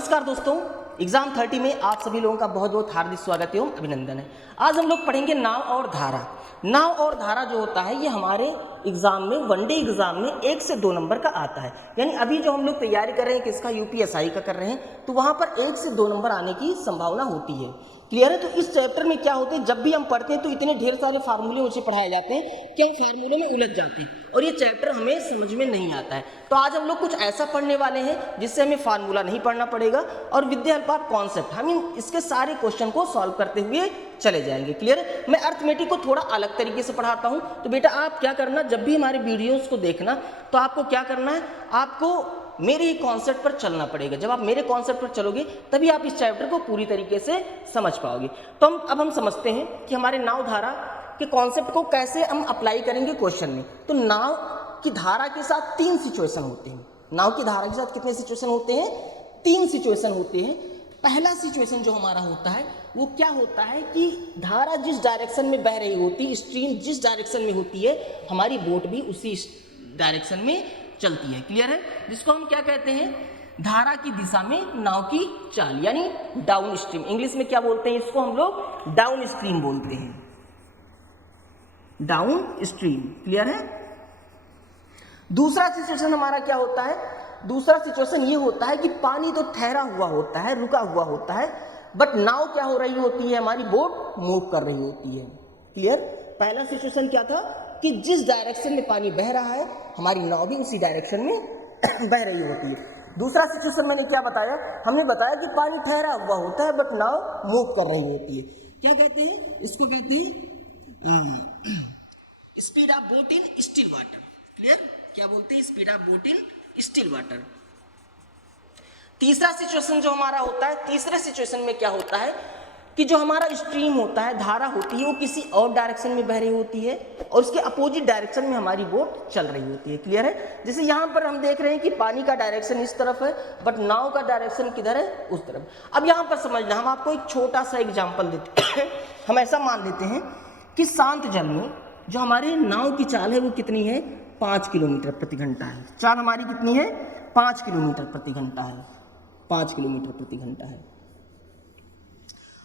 नमस्कार दोस्तों, एग्जाम 30 में आप सभी लोगों का बहुत बहुत हार्दिक स्वागत एवं अभिनंदन है। आज हम लोग पढ़ेंगे नाव और धारा। नाव और धारा जो होता है ये हमारे एग्जाम में, वनडे एग्जाम में 1 से 2 नंबर का आता है। यानी अभी जो हम लोग तैयारी कर रहे हैं किसका, यूपीएसआई का कर रहे हैं, तो वहां पर 1 से 2 नंबर आने की संभावना होती है। क्लियर है। तो इस चैप्टर में क्या होता है, जब भी हम पढ़ते हैं तो इतने ढेर सारे फार्मूले मुझे पढ़ाए जाते हैं कि हम फार्मूलों में उलझ जाते हैं और ये चैप्टर हमें समझ में नहीं आता है। तो आज हम लोग कुछ ऐसा पढ़ने वाले हैं जिससे हमें फार्मूला नहीं पढ़ना पड़ेगा और विद्या अल्पात कॉन्सेप्ट हम इसके सारे क्वेश्चन को सॉल्व करते हुए चले जाएंगे। क्लियर है। मैं अर्थमेटिक को थोड़ा अलग तरीके से पढ़ाता हूं। तो बेटा आप क्या करना, जब भी हमारे वीडियोस को देखना तो आपको क्या करना है, आपको मेरे ही कॉन्सेप्ट पर चलना पड़ेगा। जब आप मेरे कॉन्सेप्ट पर चलोगे तभी आप इस चैप्टर को पूरी तरीके से समझ पाओगे। तो अब हम समझते हैं कि हमारे नाव धारा के कॉन्सेप्ट को कैसे हम अप्लाई करेंगे क्वेश्चन में। तो नाव की धारा के साथ 3 सिचुएशन होते हैं। नाव की धारा के साथ कितने सिचुएशन होते हैं? 3 सिचुएशन होते हैं। पहला सिचुएशन जो हमारा होता है वो क्या होता है कि धारा जिस डायरेक्शन में बह रही होती, स्ट्रीम जिस डायरेक्शन में होती है, हमारी बोट भी उसी डायरेक्शन में चलती है। क्लियर है। जिसको हम क्या कहते हैं, धारा की दिशा में नाव की चाल, यानी डाउन स्ट्रीम। इंग्लिश में क्या बोलते हैं इसको, हम लोग डाउन स्ट्रीम बोलते हैं, डाउन स्ट्रीम। क्लियर है। दूसरा सिचुएशन हमारा क्या होता है, दूसरा सिचुएशन ये होता है कि पानी तो ठहरा हुआ होता है, रुका हुआ होता है, बट नाव क्या हो रही होती है, हमारी बोट मूव कर रही होती है। क्लियर। पहला सिचुएशन क्या था कि जिस डायरेक्शन में पानी बह रहा है हमारी नाव भी उसी डायरेक्शन में बह रही होती है। दूसरा सिचुएशन मैंने क्या बताया, हमने बताया कि पानी ठहरा हुआ होता है बट नाव मूव कर रही होती है। क्या कहते हैं इसको, कहते हैं speed of boat in still water. Clear. क्या बोलते हैं, speed of boat in still water. तीसरा सिचुएशन जो हमारा होता है, तीसरे सिचुएशन में क्या होता है कि जो हमारा स्ट्रीम होता है, धारा होती है, वो किसी और डायरेक्शन में बह रही होती है और उसके अपोजिट डायरेक्शन में हमारी बोट चल रही होती है। क्लियर है। जैसे यहाँ पर हम देख रहे हैं कि पानी का डायरेक्शन इस तरफ है बट नाव का डायरेक्शन किधर है, उस तरफ। अब यहाँ पर समझना, हम आपको एक छोटा सा एग्जाम्पल देते हैं। हम ऐसा मान लेते हैं कि शांत जल में जो हमारी नाव की चाल है वो कितनी है, 5 किलोमीटर प्रति घंटा है। चाल हमारी कितनी है, 5 किलोमीटर प्रति घंटा है, 5 किलोमीटर प्रति घंटा है।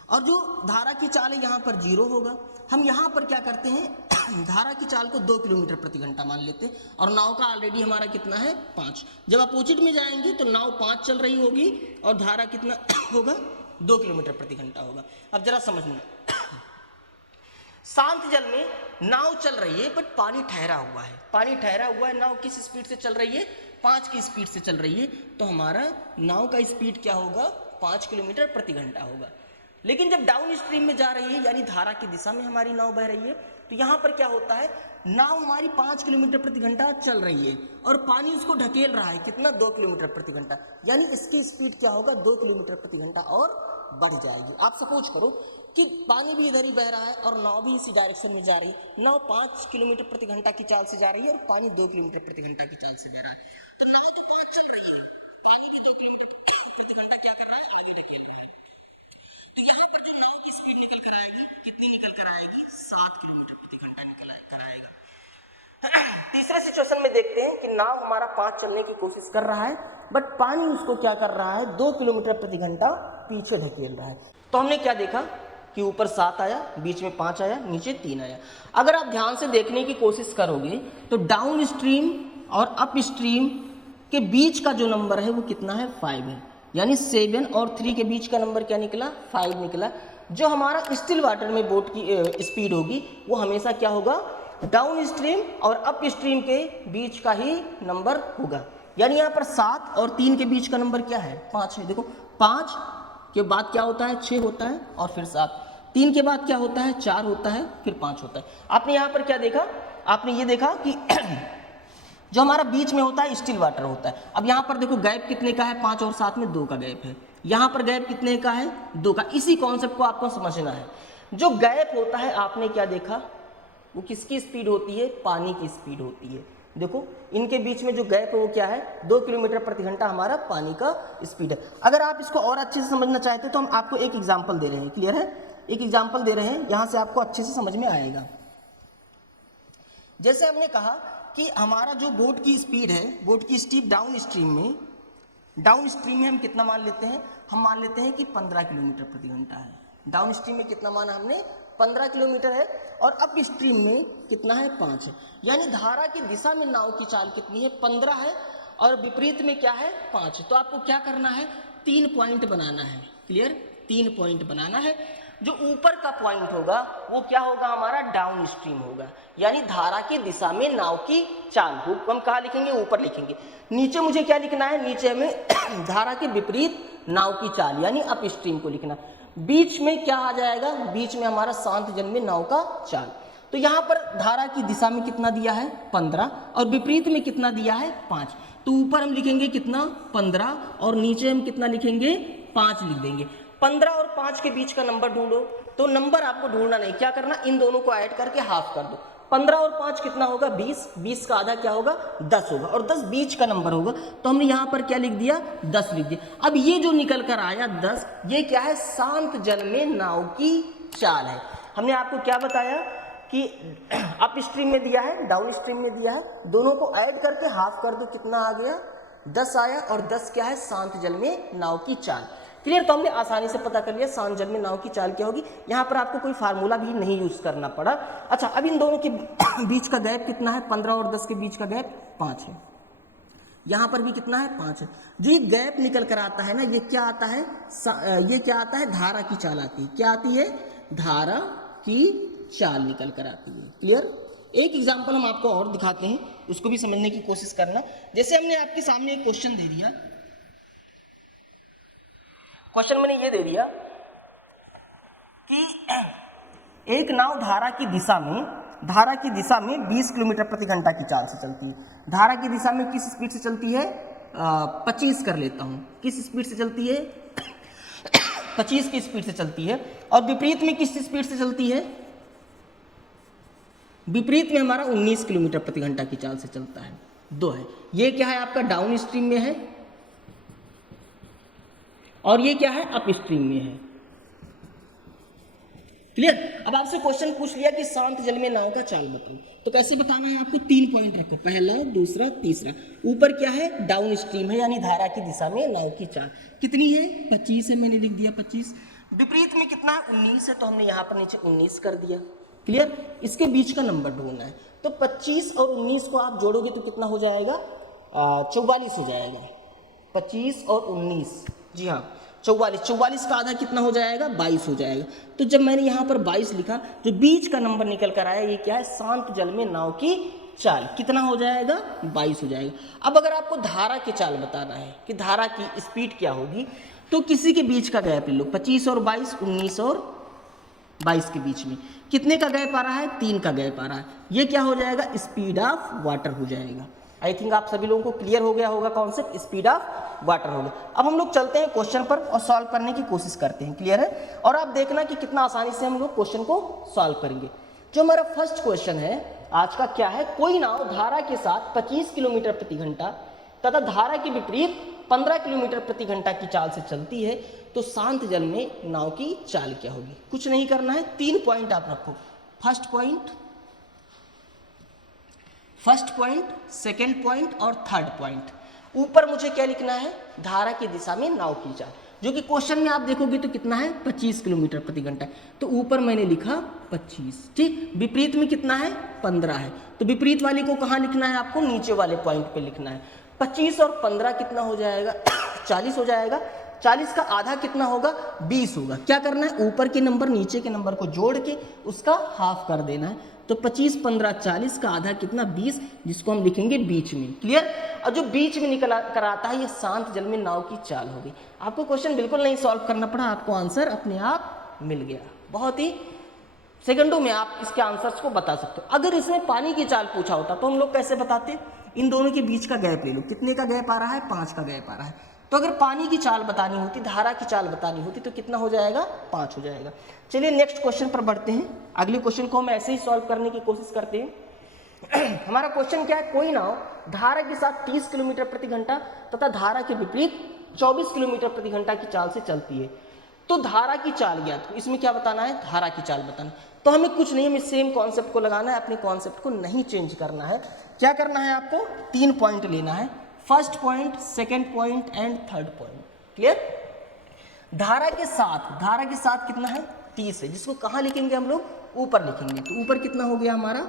और जो धारा की चाल है यहाँ पर 0 होगा। हम यहाँ पर क्या करते हैं, धारा की चाल को 2 किलोमीटर प्रति घंटा मान लेते हैं और नाव का ऑलरेडी हमारा कितना है, 5। जब अपोजिट में जाएंगे तो नाव 5 चल रही होगी और धारा कितना होगा, 2 किलोमीटर प्रति घंटा होगा। अब जरा समझना, शांत जल में नाव चल रही है बट पानी ठहरा हुआ है। पानी ठहरा हुआ है, नाव किस स्पीड से चल रही है, 5 की स्पीड से चल रही है। तो हमारा नाव का स्पीड क्या होगा, 5 किलोमीटर प्रति घंटा होगा। लेकिन जब डाउन स्ट्रीम में जा रही है यानी धारा की दिशा में हमारी नाव बह रही है, तो यहाँ पर क्या होता है, नाव हमारी 5 किलोमीटर प्रति घंटा चल रही है और पानी उसको ढकेल रहा है, कितना, 2 किलोमीटर प्रति घंटा। यानी इसकी स्पीड क्या होगा, 2 किलोमीटर प्रति घंटा और बढ़ जाएगी। आप सपोज करो कि पानी भी इधर ही बह रहा है और नाव भी इसी डायरेक्शन में जा रही है। नाव 5 किलोमीटर प्रति घंटा की चाल से जा रही है और पानी 2 किलोमीटर प्रति घंटा की चाल से बह रहा है। तो नाव तो 5 चल रही है, पानी भी 2 किलोमीटर प्रति घंटा क्या कर रहा है, आगे ढकेल रहा है। तो यहाँ पर जो नाव की स्पीड निकल कर आएगी, कितनी निकल कर आएगी, 7 किलोमीटर प्रति घंटा निकल कर आएगा। तीसरे सिचुएशन में देखते हैं कि नाव हमारा 5 चलने की कोशिश कर रहा है बट पानी उसको क्या कर रहा है, 2 किलोमीटर प्रति घंटा पीछे ढकेल रहा है। तो हमने क्या देखा कि ऊपर 7 आया, बीच में 5 आया, नीचे 3 आया। अगर आप ध्यान से देखने की कोशिश करोगे तो डाउन स्ट्रीम और अप स्ट्रीम के बीच का जो नंबर है वो कितना है, 5 है। यानी 7 और 3 के बीच का नंबर क्या निकला, 5 निकला। जो हमारा स्टिल वाटर में बोट की स्पीड होगी वो हमेशा क्या होगा, डाउन स्ट्रीम और अप स्ट्रीम के बीच का ही नंबर होगा। यानी यहाँ पर 7 और 3 के बीच का नंबर क्या है, 5 है। देखो 5 के बाद क्या होता है, 6 होता है और फिर 7। 3 के बाद क्या होता है, 4 होता है, फिर 5 होता है। आपने यहाँ पर क्या देखा, आपने ये देखा कि जो हमारा बीच में होता है स्टिल वाटर होता है। अब यहाँ पर देखो गैप कितने का है, 5 और 7 में 2 का गैप है। यहाँ पर गैप कितने का है, 2 का। इसी कॉन्सेप्ट को आपको समझना है। जो गैप होता है आपने क्या देखा, वो किसकी स्पीड होती है, पानी की स्पीड होती है। देखो इनके बीच में जो गैप है वो क्या है, 2 किलोमीटर प्रति घंटा हमारा पानी का स्पीड है। अगर आप इसको और अच्छे से समझना चाहते हैं तो हम आपको एक एग्जाम्पल दे रहे हैं। क्लियर है। एक एग्जाम्पल दे रहे हैं, यहां से आपको अच्छे से समझ में आएगा। जैसे हमने कहा कि हमारा जो बोट की स्पीड है, बोट की स्पीड डाउन स्ट्रीम में डाउन स्ट्रीम में हम कितना मान लेते हैं, हम मान लेते हैं कि 15 किलोमीटर प्रति घंटा है। डाउन स्ट्रीम में कितना माना हमने, 15 किलोमीटर है, और अप स्ट्रीम में कितना है, 5 है। यानी धारा की दिशा में नाव की चाल कितनी है, 15 है, और विपरीत में क्या है, 5 है। तो आपको क्या करना है, 3 पॉइंट बनाना है। क्लियर, 3 पॉइंट बनाना है। जो ऊपर का पॉइंट होगा वो क्या होगा, हमारा डाउन स्ट्रीम होगा, यानी धारा की दिशा में नाव की चाल। हम कहाँ लिखेंगे, ऊपर लिखेंगे। नीचे मुझे क्या लिखना है, नीचे हमें धारा के विपरीत नाव की चाल यानी अप स्ट्रीम को लिखना। बीच में क्या आ जाएगा, बीच में हमारा शांत जल में नाव का चाल। तो यहाँ पर धारा की दिशा में कितना दिया है, 15, और विपरीत में कितना दिया है, 5। तो ऊपर हम लिखेंगे कितना, 15, और नीचे हम कितना लिखेंगे, 5 लिख देंगे। 15 और 5 के बीच का नंबर ढूंढो। तो नंबर आपको ढूंढना नहीं, क्या करना, इन दोनों को ऐड करके हाफ कर दो। 15 और 5 कितना होगा, 20, 20 का आधा क्या होगा, 10 होगा, और 10 बीच का नंबर होगा। तो हमने यहाँ पर क्या लिख दिया, 10 लिख दिया। अब ये जो निकल कर आया 10, ये क्या है, शांत जल में नाव की चाल है। हमने आपको क्या बताया कि अप स्ट्रीम में दिया है, डाउन स्ट्रीम में दिया है, दोनों को ऐड करके हाफ कर दो, कितना आ गया, 10 आया, और 10 क्या है, शांत जल में नाव की चाल। क्लियर, तो हमने आसानी से पता कर लिया शांत जल में नाव की चाल क्या होगी। यहाँ पर आपको कोई फार्मूला भी नहीं यूज करना पड़ा। अच्छा, अब इन दोनों के बीच का गैप कितना है, 15 और 10 के बीच का गैप 5 है। यहाँ पर भी कितना है, 5 है। जो ये गैप निकल कर आता है ना, ये क्या आता है, ये क्या आता है, धारा की चाल आती है। क्या आती है, धारा की चाल निकल कर आती है। क्लियर, एक एग्जाम्पल हम आपको और दिखाते हैं, उसको भी समझने की कोशिश करना। जैसे हमने आपके सामने एक क्वेश्चन दे दिया, क्वेश्चन मैंने ये दे दिया कि एक नाव धारा की दिशा में 20 किलोमीटर प्रति घंटा की चाल से चलती है। धारा की दिशा में किस स्पीड से चलती है, 25 कर लेता हूं, किस स्पीड से चलती है, 25 की स्पीड से चलती है। और विपरीत में किस स्पीड से चलती है, विपरीत में हमारा 19 किलोमीटर प्रति घंटा की चाल से चलता है। 2 है। ये क्या है, आपका डाउन स्ट्रीम में है, और ये क्या है, अप स्ट्रीम में है। क्लियर, अब आपसे क्वेश्चन पूछ लिया कि शांत जल में नाव का चाल बताओ, तो कैसे बताना है आपको, 3 पॉइंट रखो, पहला, दूसरा, तीसरा। ऊपर क्या है, डाउन स्ट्रीम है, यानी धारा की दिशा में नाव की चाल कितनी है, 25 है, मैंने लिख दिया 25। विपरीत में कितना है, 19 है, तो हमने यहाँ पर नीचे 19 कर दिया। क्लियर, इसके बीच का नंबर ढूंढना है। तो 25 और 19 को आप जोड़ोगे तो कितना हो जाएगा, 44 हो जाएगा। 25 और 19, जी हाँ, 44। 44 का आधा कितना हो जाएगा, 22 हो जाएगा। तो जब मैंने यहाँ पर 22 लिखा, जो बीच का नंबर निकल कर आया, ये क्या है, शांत जल में नाव की चाल कितना हो जाएगा, 22 हो जाएगा। अब अगर आपको धारा की चाल बताना है कि धारा की स्पीड क्या होगी, तो किसी के बीच का गैप ले लो, 25 और 22, 19 और 22 के बीच में कितने का गैप आ रहा है, 3 का गैप आ रहा है। ये क्या हो जाएगा, स्पीड ऑफ वाटर हो जाएगा। आई थिंक आप सभी लोगों को क्लियर हो गया होगा कॉन्सेप्ट, स्पीड ऑफ वाटर हो गया। अब हम लोग चलते हैं क्वेश्चन पर और सॉल्व करने की कोशिश करते हैं। क्लियर है, और आप देखना कि कितना आसानी से हम लोग क्वेश्चन को सॉल्व करेंगे। जो हमारा फर्स्ट क्वेश्चन है आज का, क्या है, कोई नाव धारा के साथ 25 किलोमीटर प्रति घंटा तथा धारा के विपरीत 15 किलोमीटर प्रति घंटा की चाल से चलती है, तो शांत जल में नाव की चाल क्या होगी। कुछ नहीं करना है, 3 पॉइंट आप रखो, फर्स्ट पॉइंट, सेकंड पॉइंट और थर्ड पॉइंट। ऊपर मुझे क्या लिखना है, धारा की दिशा में नाव की चाल, जो कि क्वेश्चन में आप देखोगे तो कितना है, 25 किलोमीटर प्रति घंटा। तो ऊपर मैंने लिखा 25, ठीक। विपरीत में कितना है, 15 है, तो विपरीत वाले को कहाँ लिखना है, आपको नीचे वाले पॉइंट पे लिखना है। 25 और 15 कितना हो जाएगा, 40 हो जाएगा। 40 का आधा कितना होगा, 20 होगा। क्या करना है, ऊपर के नंबर नीचे के नंबर को जोड़ के उसका हाफ कर देना है। तो 25, 15, 40 का आधा कितना, 20, जिसको हम लिखेंगे बीच में। क्लियर, और जो बीच में निकल कर आता है, ये शांत जल में नाव की चाल होगी। आपको क्वेश्चन बिल्कुल नहीं सॉल्व करना पड़ा, आपको आंसर अपने आप मिल गया। बहुत ही सेकंडों में आप इसके आंसर्स को बता सकते हो। अगर इसमें पानी की चाल पूछा होता तो हम लोग कैसे बताते, इन दोनों के बीच का गैप ले लो, कितने का गैप आ रहा है, 5 का गैप आ रहा है। तो अगर पानी की चाल बतानी होती, धारा की चाल बतानी होती, तो कितना हो जाएगा, 5 हो जाएगा। चलिए नेक्स्ट क्वेश्चन पर बढ़ते हैं। अगले क्वेश्चन को हम ऐसे ही सॉल्व करने की कोशिश करते हैं। हमारा क्वेश्चन क्या है, कोई नाव धारा के साथ 30 किलोमीटर प्रति घंटा तथा धारा के विपरीत 24 किलोमीटर प्रति घंटा की चाल से चलती है, तो धारा की चाल ज्ञात। इसमें क्या बताना है, धारा की चाल बताना। तो हमें कुछ नहीं, हमें सेम कॉन्सेप्ट को लगाना है, अपने कॉन्सेप्ट को नहीं चेंज करना है। क्या करना है आपको, 3 पॉइंट लेना है। First point, second point and third point. Clear? धारा के साथ कितना है 30 है, जिसको कहाँ लिखेंगे हम लोग, ऊपर लिखेंगे। तो ऊपर कितना हो गया हमारा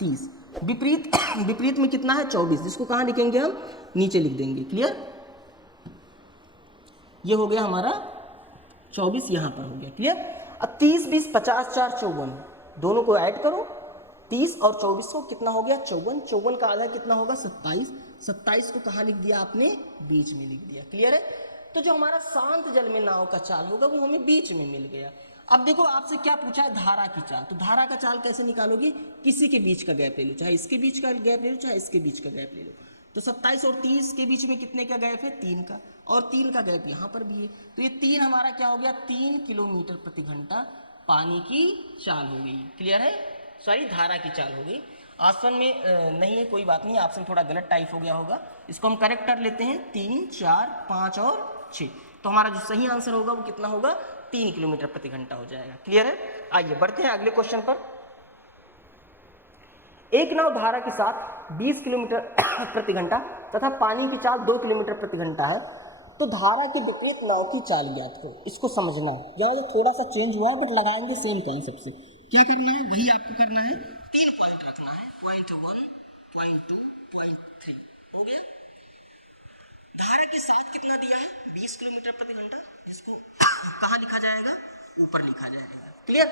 30। विपरीत में कितना है 24, जिसको कहाँ लिखेंगे हम, नीचे लिख देंगे। क्लियर? ये हो गया हमारा 24, यहाँ पर हो गया। क्लियर? अब 30 20 50 4 54, दोनों को ऐड करो, 30 और 24 को कितना हो गया 54, 54 का आधा कितना होगा 27, 27 को कहाँ लिख दिया आपने, बीच में लिख दिया। क्लियर है? तो जो हमारा शांत जल में नाव का चाल होगा वो हमें बीच में मिल गया। अब देखो आपसे क्या पूछा है, धारा की चाल। तो धारा का चाल कैसे निकालोगे, किसी के बीच का गैप ले लो, चाहे इसके बीच का गैप ले लो, चाहे इसके बीच का गैप ले लो। तो 27 और 30 के बीच में कितने का गैप है, 3 का, और 3 का गैप यहाँ पर भी है। तो ये 3 हमारा क्या हो गया, 3 किलोमीटर प्रति घंटा पानी की चाल हो गई। क्लियर है? सॉरी, धारा की चाल हो गई। ऑप्शन में नहीं है, कोई बात नहीं, ऑप्शन थोड़ा गलत टाइप हो गया होगा, इसको हम करेक्ट कर लेते हैं। 3 4 5 और 6, तो हमारा जो सही आंसर होगा वो कितना होगा, 3 किलोमीटर प्रति घंटा हो जाएगा। क्लियर है? आइए बढ़ते हैं अगले क्वेश्चन पर। एक नाव धारा के साथ 20 किलोमीटर प्रति घंटा तथा पानी की चाल 2 किलोमीटर प्रति घंटा है, तो धारा के विपरीत नाव की चाल ज्ञात करो। इसको समझना, यहाँ तो थोड़ा सा चेंज हुआ बट लगाएंगे सेम कॉन्सेप्ट से। क्या करना है, वही आपको करना है, 3 पॉइंट रखना है, पॉइंट 1, पॉइंट 2, पॉइंट 3। हो गया? धारा के साथ कितना दिया है, 20 किलोमीटर प्रति घंटा, इसको कहाँ लिखा जाएगा, ऊपर लिखा जाएगा। क्लियर?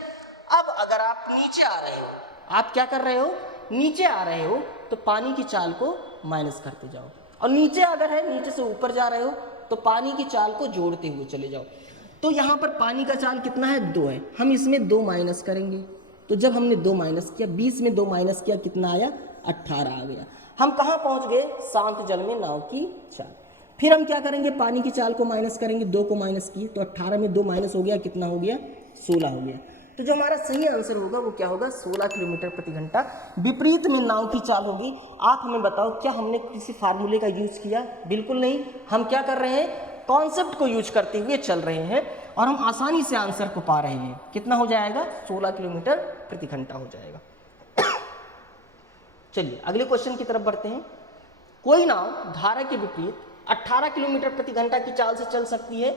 अब अगर आप नीचे आ रहे हो, आप क्या कर रहे हो, नीचे आ रहे हो, तो पानी की चाल को माइनस करते जाओ, और नीचे अगर है, नीचे से ऊपर जा रहे हो तो पानी की चाल को जोड़ते हुए चले जाओ। तो यहाँ पर पानी का चाल कितना है, 2 है, हम इसमें 2 माइनस करेंगे। तो जब हमने 2 माइनस किया, 20 में 2 माइनस किया, कितना आया, 18 आ गया। हम कहाँ पहुँच गए, शांत जल में नाव की चाल। फिर हम क्या करेंगे, पानी की चाल को माइनस करेंगे, 2 को माइनस किए तो 18 में 2 माइनस हो गया, कितना हो गया, 16 हो गया। तो जो हमारा सही आंसर होगा वो क्या होगा, 16 किलोमीटर प्रति घंटा विपरीत में नाव की चाल होगी। आप हमें बताओ, क्या हमने किसी फार्मूले का यूज किया, बिल्कुल नहीं। हम क्या कर रहे हैं, कॉन्सेप्ट को यूज करते हुए चल रहे हैं, और हम आसानी से आंसर को पा रहे हैं। कितना हो जाएगा, 16 किलोमीटर प्रति घंटा हो जाएगा। चलिए अगले क्वेश्चन की तरफ बढ़ते हैं। कोई नाव धारा के विपरीत 18 किलोमीटर प्रति घंटा की चाल से चल सकती है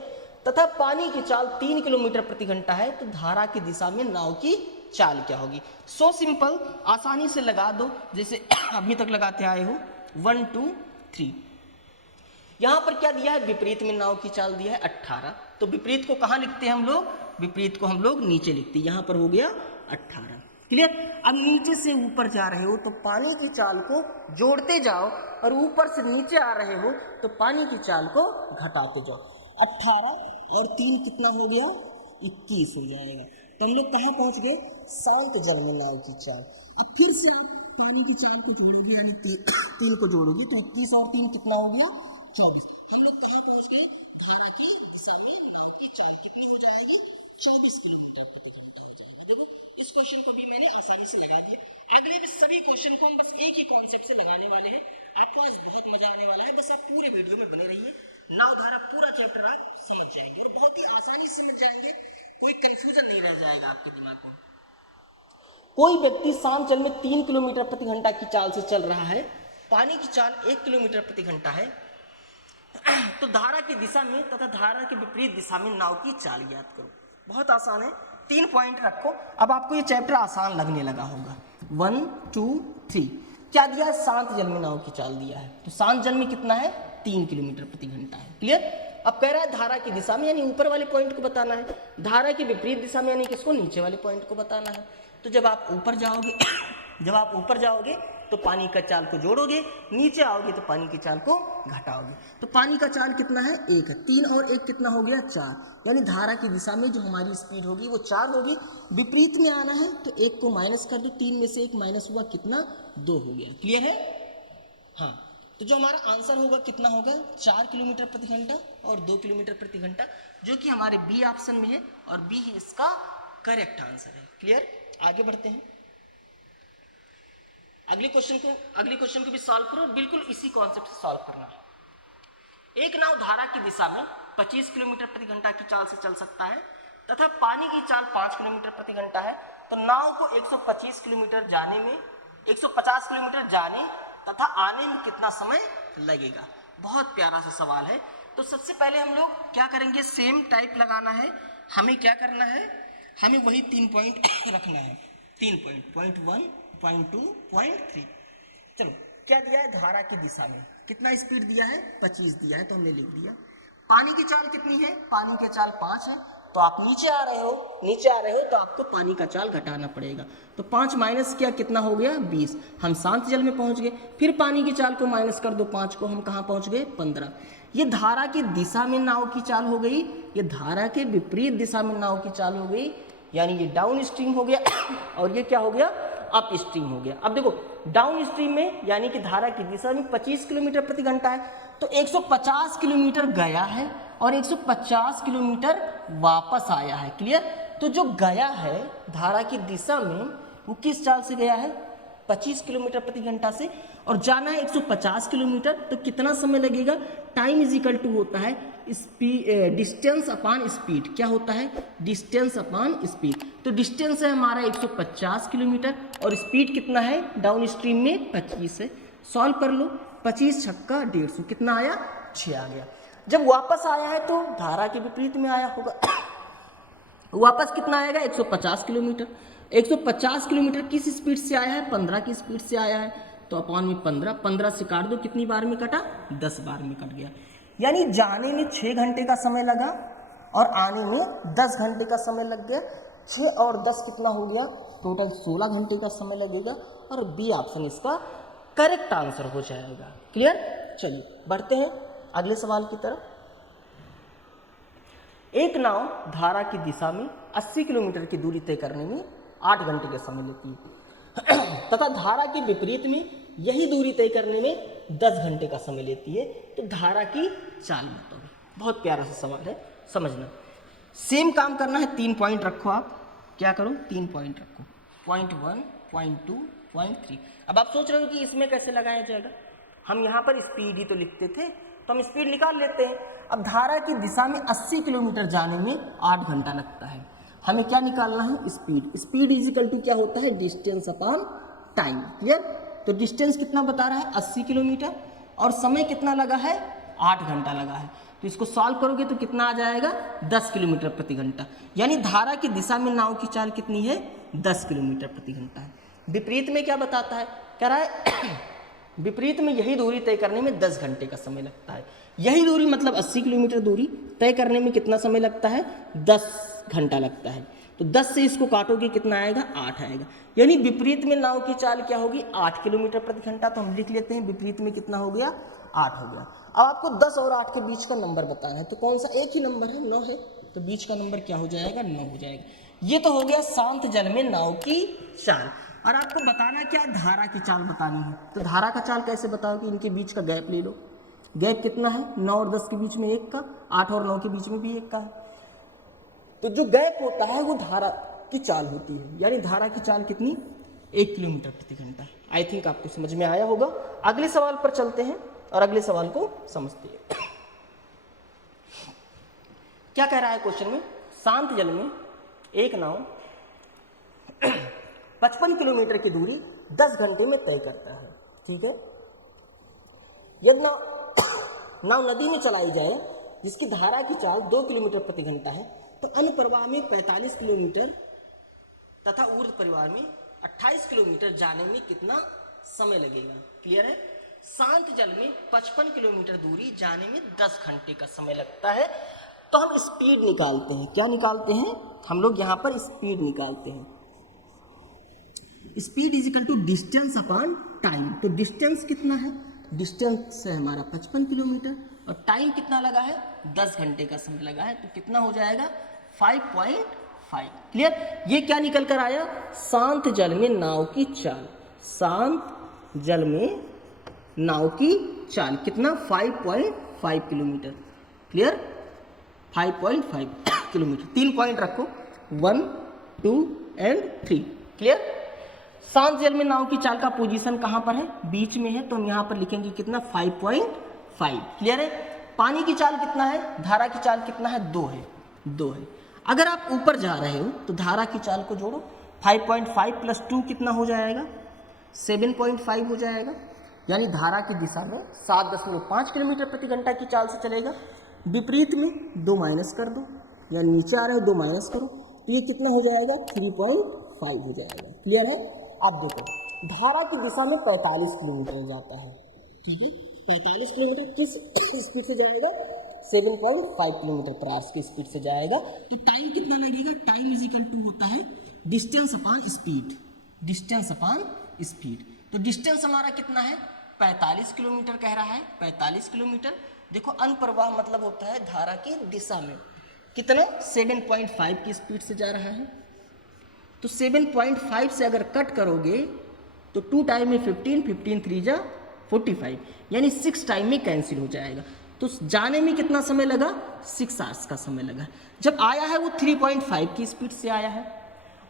तथा पानी की चाल 3 किलोमीटर प्रति घंटा है, तो धारा की दिशा में नाव की चाल क्या होगी। सो सिंपल, आसानी से लगा दो, जैसे अभी तक लगाते आए हो, 1 2 3। यहां पर क्या दिया है, विपरीत में नाव की चाल दिया है 18, तो विपरीत को कहां लिखते हैं हम लोग, विपरीत को हम लोग नीचे लिखते हैं, यहां पर हो गया 18। क्लियर? अब नीचे से ऊपर जा रहे हो तो पानी की चाल को जोड़ते जाओ, और ऊपर से नीचे आ रहे हो तो पानी की चाल को घटाते जाओ। 18 और 3 कितना हो गया, 21 हो जाएगा। तो हम लोग कहाँ पहुंच गए, शांत जल में नाव की चाल। अब फिर से आप पानी की चाल को जोड़ोगे, यानी 3 को जोड़ोगे तो 21 और 3 कितना हो गया, 24। हम लोग कहाँ पहुंच गए, धारा की दिशा में नाव की चाल कितनी हो जाएगी, 24 किलोमीटर प्रति घंटा हो जाएगा। देखो इस क्वेश्चन को भी मैंने आसानी से लगा दिया। अगले भी सभी क्वेश्चन को हम बस एक ही कॉन्सेप्ट से लगाने वाले हैं। आपको आज बहुत मजा आने वाला है, बस आप पूरे वीडियो में बने रहिए। नाव धारा पूरा चैप्टर आप समझ जाएंगे, और बहुत ही आसानी से समझ जाएंगे, कोई कंफ्यूजन नहीं रह जाएगा आपके दिमाग में। कोई व्यक्ति शांत जल में 3 किलोमीटर प्रति घंटा की चाल से चल रहा है, पानी की चाल 1 किलोमीटर प्रति घंटा है, तो धारा की दिशा में तथा धारा के विपरीत दिशा में नाव की चाल ज्ञात करो। बहुत आसान है, 3 पॉइंट रखो। अब आपको ये चैप्टर आसान लगने लगा होगा। 1 2 3 क्या दिया है, शांत जल में नाव की चाल दिया है, तो शांत जल में कितना है, 3 किलोमीटर प्रति घंटा है। क्लियर? अब कह रहा है धारा की दिशा में, यानी ऊपर वाले पॉइंट को बताना है, धारा की विपरीत दिशा में यानी किसको, नीचे वाले पॉइंट को बताना है। तो जब आप ऊपर जाओगे तो पानी का चाल को जोड़ोगे, नीचे आओगे तो पानी की चाल को घटाओगे। तो पानी का चाल कितना है, 1 है, 3 और 1 कितना हो गया, 4। यानी धारा की दिशा में जो हमारी स्पीड होगी वो 4 होगी। विपरीत में आना है तो 1 को माइनस कर दो, 3 में से 1 माइनस हुआ, कितना, 2 हो गया। क्लियर है? हाँ, तो जो हमारा आंसर होगा कितना होगा, 4 किलोमीटर प्रति घंटा और 2 किलोमीटर प्रति घंटा, जो कि हमारे बी ऑप्शन में है, और बी ही इसका करेक्ट आंसर है। क्लियर? आगे बढ़ते हैं। अगले क्वेश्चन को भी सॉल्व करो, बिल्कुल इसी कॉन्सेप्ट से सॉल्व करना है। एक नाव धारा की दिशा में 25 किलोमीटर प्रति घंटा की चाल से चल सकता है तथा पानी की चाल 5 किलोमीटर प्रति घंटा है, तो नाव को 150 किलोमीटर जाने तथा आने में कितना समय लगेगा। बहुत प्यारा सा सवाल है। तो सबसे पहले हम लोग क्या करेंगे, सेम टाइप लगाना है। हमें क्या करना है, हमें वही 3 पॉइंट रखना है। 3 पॉइंट, पॉइंट 1, पॉइंट 2, पॉइंट 3। चलो, क्या दिया है, धारा की दिशा में कितना स्पीड दिया है, 25 दिया है, तो हमने लिख दिया। पानी की चाल कितनी है, पानी की चाल 5 है। तो आप नीचे आ रहे हो तो आपको पानी का चाल घटाना पड़ेगा। तो 5 माइनस किया, कितना हो गया, 20। हम शांत जल में पहुंच गए। फिर पानी की चाल को माइनस कर दो, 5 को, हम कहाँ पहुंच गए, 15। ये धारा की दिशा में नाव की चाल हो गई, ये धारा के विपरीत दिशा में नाव की चाल हो गई, यानी ये डाउन स्ट्रीम हो गया और ये क्या हो गया, अप स्ट्रीम हो गया। अब देखो, डाउन स्ट्रीम में यानी कि धारा की दिशा में 25 किलोमीटर प्रति घंटा है, तो 150 किलोमीटर गया है और 150 किलोमीटर वापस आया है। क्लियर। तो जो गया है धारा की दिशा में वो किस चाल से गया है, 25 किलोमीटर प्रति घंटा से, और जाना है 150 किलोमीटर। तो कितना समय लगेगा, टाइम इज इक्वल टू होता है डिस्टेंस अपॉन स्पीड। क्या होता है, डिस्टेंस अपॉन स्पीड। तो डिस्टेंस है हमारा 150 किलोमीटर और स्पीड कितना है डाउन स्ट्रीम में, 25 है। सॉल्व कर लो, 25 छक्का 150, कितना आया, 6 आ गया। जब वापस आया है तो धारा के विपरीत में आया होगा वापस कितना आएगा, 150 किलोमीटर। 150 किलोमीटर किस स्पीड से आया है, 15 की स्पीड से आया है, तो अपॉन में 15 से काट दो, कितनी बार में कटा, 10 बार में कट गया। यानी जाने में 6 घंटे का समय लगा और आने में 10 घंटे का समय लग गया। 6 और 10 कितना हो गया, टोटल 16 घंटे का समय लगेगा और बी ऑप्शन इसका करेक्ट आंसर हो जाएगा। क्लियर। चलिए बढ़ते हैं अगले सवाल की तरफ। एक नाव धारा की दिशा में 80 किलोमीटर की दूरी तय करने में 8 घंटे का समय लेती है तथा धारा के विपरीत में यही दूरी तय करने में 10 घंटे का समय लेती है। तो धारा की चाल बताओ। बहुत प्यारा सा सवाल है, समझना। सेम काम करना है, 3 पॉइंट रखो। आप क्या करो, 3 पॉइंट रखो, पॉइंट 1, पॉइंट 2, पॉइंट 3। अब आप सोच रहे हो कि इसमें कैसे लगाया जाएगा, हम यहाँ पर स्पीड ही तो लिखते थे, तो हम स्पीड निकाल लेते हैं। अब धारा की दिशा में 80 किलोमीटर जाने में 8 घंटा लगता है, हमें क्या निकालना है, speed. Speed is equal to क्या होता है, डिस्टेंस अपॉन टाइम। क्लियर। तो डिस्टेंस कितना बता रहा है, 80 किलोमीटर, और समय कितना लगा है, 8 घंटा लगा है। तो इसको सॉल्व करोगे तो कितना आ जाएगा, 10 किलोमीटर प्रति घंटा। यानी धारा की दिशा में नाव की चाल कितनी है, 10 किलोमीटर प्रति घंटा है। विपरीत में क्या बताता है, कह रहा है विपरीत में यही दूरी तय करने में 10 घंटे का समय लगता है। यही दूरी मतलब 80 किलोमीटर दूरी तय करने में कितना समय लगता है, 10 घंटा लगता है। तो 10 से इसको काटोगे कितना आएगा, 8 आएगा। यानी विपरीत में नाव की चाल क्या होगी, 8 किलोमीटर प्रति घंटा। तो हम लिख लेते हैं विपरीत में कितना हो गया, 8 हो गया। अब आपको 10 और 8 के बीच का नंबर बताना है, तो कौन सा, एक ही नंबर है, 9 है, तो बीच का नंबर क्या हो जाएगा, 9 हो जाएगा। ये तो हो गया शांत जल में नाव की चाल। और आपको बताना क्या, धारा की चाल बतानी है। तो धारा का चाल कैसे बताओगे, इनके बीच का गैप ले लो। गैप कितना है, 9 और 10 के बीच में 1 का, 8 और 9 के बीच में भी 1 का है। तो जो गैप होता है वो धारा की चाल होती है। यानी धारा की चाल कितनी, 1 किलोमीटर प्रति घंटा। आई थिंक आपको समझ में आया होगा। अगले सवाल पर चलते हैं और अगले सवाल को समझते हैं। क्या कह रहा है क्वेश्चन में, शांत जल में एक नाव 55 किलोमीटर की दूरी 10 घंटे में तय करता है। ठीक है। यदि नाव नदी में चलाई जाए जिसकी धारा की चाल 2 किलोमीटर प्रति घंटा है, तो अनुप्रवाह में 45 किलोमीटर तथा ऊर्ध्व परिवार में 28 किलोमीटर जाने में कितना समय लगेगा। क्लियर है। शांत जल में 55 किलोमीटर दूरी जाने में 10 घंटे का समय लगता है। तो हम स्पीड निकालते हैं। क्या निकालते हैं हम लोग, यहाँ पर स्पीड निकालते हैं। Speed is equal to distance upon time. तो डिस्टेंस कितना है, डिस्टेंस है हमारा 55 किलोमीटर और टाइम कितना लगा है, 10 घंटे का समय लगा है। तो कितना हो जाएगा, 5.5। क्लियर। ये क्या निकल कर आया, शांत जल में नाव की चाल। शांत जल में नाव की चाल कितना, 5.5 किलोमीटर। क्लियर। 5.5 किलोमीटर। 3 पॉइंट रखो, 1, 2 एंड 3। क्लियर। शांत जल में नाव की चाल का पोजीशन कहां पर है, बीच में है। तो हम यहां पर लिखेंगे कितना, 5.5। क्लियर है। पानी की चाल कितना है, धारा की चाल कितना है, 2 है, 2 है। अगर आप ऊपर जा रहे हो तो धारा की चाल को जोड़ो, 5.5 + 2 कितना हो जाएगा, 7.5 हो जाएगा। यानी धारा की दिशा में 7.5 किलोमीटर प्रति घंटा की चाल से चलेगा। विपरीत में 2 माइनस कर दो, यानी नीचे आ रहा है 2 माइनस करो, तो ये कितना हो जाएगा 3.5 हो जाएगा। क्लियर है? अब देखो धारा की दिशा में 45 किलोमीटर जाता है, ठीक है। 45 किलोमीटर किस स्पीड से जाएगा? 7.5 किलोमीटर पर आवर की स्पीड से जाएगा। तो टाइम कितना लगेगा? टाइम इज इक्वल टू होता है distance upon speed, distance upon speed. तो डिस्टेंस हमारा कितना है? 45 किलोमीटर कह रहा है, 45 किलोमीटर। देखो अनप्रवाह मतलब होता है धारा की दिशा में कितना 7.5 की स्पीड से जा रहा है। तो 7.5 से अगर कट करोगे तो 2 टाइम में 15, 15 3 जा 45, यानी 6 टाइम में कैंसिल हो जाएगा। तो जाने में कितना समय लगा? 6 आवर्स का समय लगा। जब आया है वो 3.5 की स्पीड से आया है,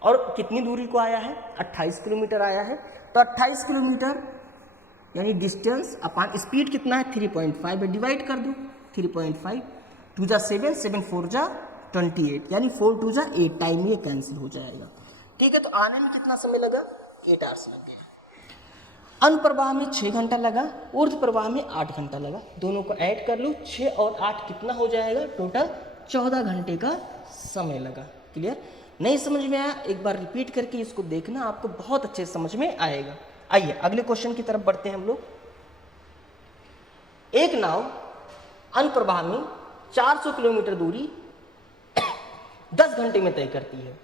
और कितनी दूरी को आया है? 28 किलोमीटर आया है। तो 28 किलोमीटर यानी डिस्टेंस अपॉन स्पीड कितना है? 3.5 है, डिवाइड कर दो 3.5, 2 जा 7, 7 4 जा 28, यानी 4 2 जा 8 टाइम में ये कैंसिल हो जाएगा। ठीक है, तो आने में कितना समय लगा? 8 आवर्स लग गया। अनप्रवाह में 6 घंटा लगा, ऊर्ध्व प्रवाह में 8 घंटा लगा। दोनों को ऐड कर लो, 6 और 8 कितना हो जाएगा? टोटल 14 घंटे का समय लगा। क्लियर? नहीं समझ में आया? एक बार रिपीट करके इसको देखना, आपको बहुत अच्छे समझ में आएगा। आइए अगले क्वेश्चन की तरफ बढ़ते हैं हम लोग। एक नाव अनप्रवाह में 400 किलोमीटर दूरी 10 घंटे में तय करती है।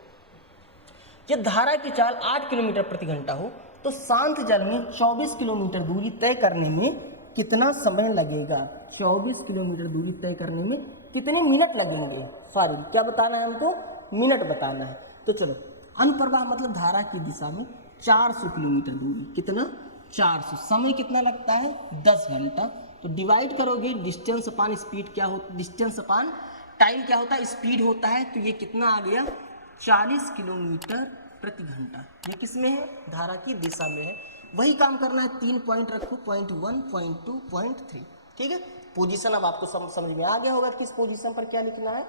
यदि धारा की चाल 8 किलोमीटर प्रति घंटा हो तो शांत जल में 24 किलोमीटर दूरी तय करने में कितना समय लगेगा? 24 किलोमीटर दूरी तय करने में कितने मिनट लगेंगे? सॉरी, क्या बताना है हमको? मिनट बताना है। तो चलो, अनप्रवाह मतलब धारा की दिशा में 400 किलोमीटर दूरी, कितना? 400। समय कितना लगता है? 10 घंटा। तो डिवाइड करोगे, डिस्टेंस अपान स्पीड क्या होता है? डिस्टेंस अपान टाइम क्या होता है? स्पीड होता है। तो ये कितना आ गया? 40 किलोमीटर प्रति घंटा। ये किस में है? धारा की दिशा में है। वही काम करना है, 3 पॉइंट रखो, पॉइंट 1, पॉइंट 2, पॉइंट 3। ठीक है, पोजीशन अब आपको समझ में आ गया होगा किस पोजीशन पर क्या लिखना है।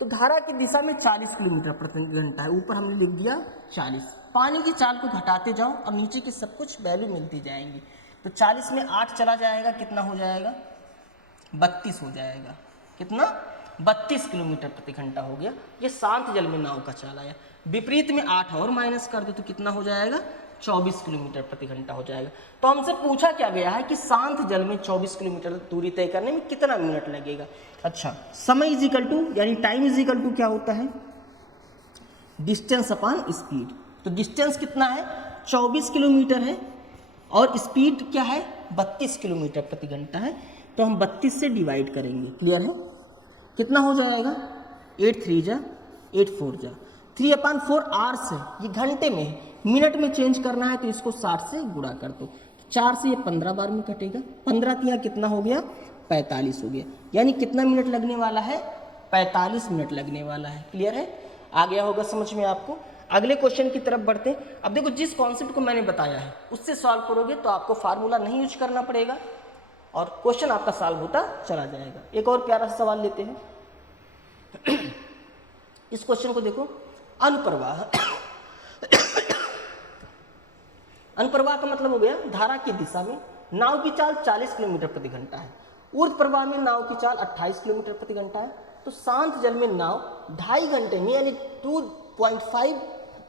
तो धारा की दिशा में 40 किलोमीटर प्रति घंटा है, ऊपर हमने लिख दिया 40। पानी की चाल को घटाते जाओ और नीचे की सब कुछ वैल्यू मिलती जाएंगी। तो 40 में 8 चला जाएगा, कितना हो जाएगा? 32 हो जाएगा। कितना? 32 किलोमीटर प्रति घंटा हो गया। ये शांत जल में नाव का चाल आया। विपरीत में 8 और माइनस कर दो तो कितना हो जाएगा? 24 किलोमीटर प्रति घंटा हो जाएगा। तो हमसे पूछा क्या गया है कि शांत जल में 24 किलोमीटर दूरी तय करने में कितना मिनट लगेगा। अच्छा, समय इज इक्वल टू यानी टाइम इज इक्वल टू क्या होता है? Distance upon speed. तो डिस्टेंस कितना है? 24 किलोमीटर है और स्पीड क्या है? 32 किलोमीटर प्रति घंटा है। तो हम 32 से डिवाइड करेंगे। क्लियर है? कितना हो जाएगा? 8 3 जा 8 4 जा 3/4 आवर्स है, ये घंटे में है। मिनट में चेंज करना है तो इसको 60 से गुणा कर दो। 4 से ये 15 बार में कटेगा। 15 तिया कितना हो गया? 45 हो गया। यानी कितना मिनट लगने वाला है? 45 मिनट लगने वाला है। क्लियर है? आ गया होगा समझ में आपको। अगले क्वेश्चन की तरफ बढ़ते हैं। अब देखो, जिस कॉन्सेप्ट को मैंने बताया है उससे सॉल्व करोगे तो आपको फार्मूला नहीं यूज करना पड़ेगा और क्वेश्चन आपका सॉल्व होता चला जाएगा। एक और प्यारा सा सवाल लेते हैं। इस क्वेश्चन को देखो, अनप्रवाह अनप्रवाह का मतलब हो गया धारा की दिशा में नाव की चाल 40 किलोमीटर प्रति घंटा है। ऊर्ध्व प्रवाह में नाव की चाल 28 किलोमीटर प्रति घंटा है। तो शांत जल में नाव 2.5 घंटे में यानी 2.5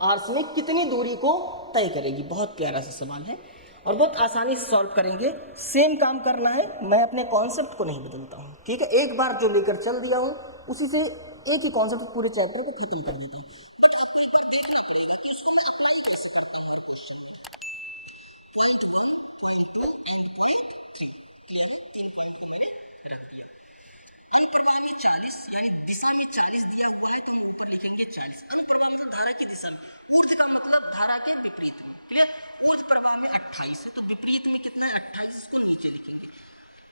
आवर्स में कितनी दूरी को तय करेगी। बहुत प्यारा सा सवाल है और बहुत आसानी से सॉल्व करेंगे। सेम काम करना है, मैं अपने कॉन्सेप्ट को नहीं बदलता हूँ। ठीक है, एक बार जो लेकर चल दिया हूँ उसी से एक ही कॉन्सेप्ट पूरे चैप्टर को खत्म कर देते हैं। अनप्रवाह में 40 यानी दिशा में 40 दिया हुआ है तो हम ऊपर लिखेंगे 40। अनप्रवाह मतलब धारा की दिशा में, ऊर्ध्व का मतलब धारा के विपरीत। क्लियर? ऊर्ध्व प्रवाह में 28 है तो विपरीत में कितना है? 28 को नीचे लिखेंगे।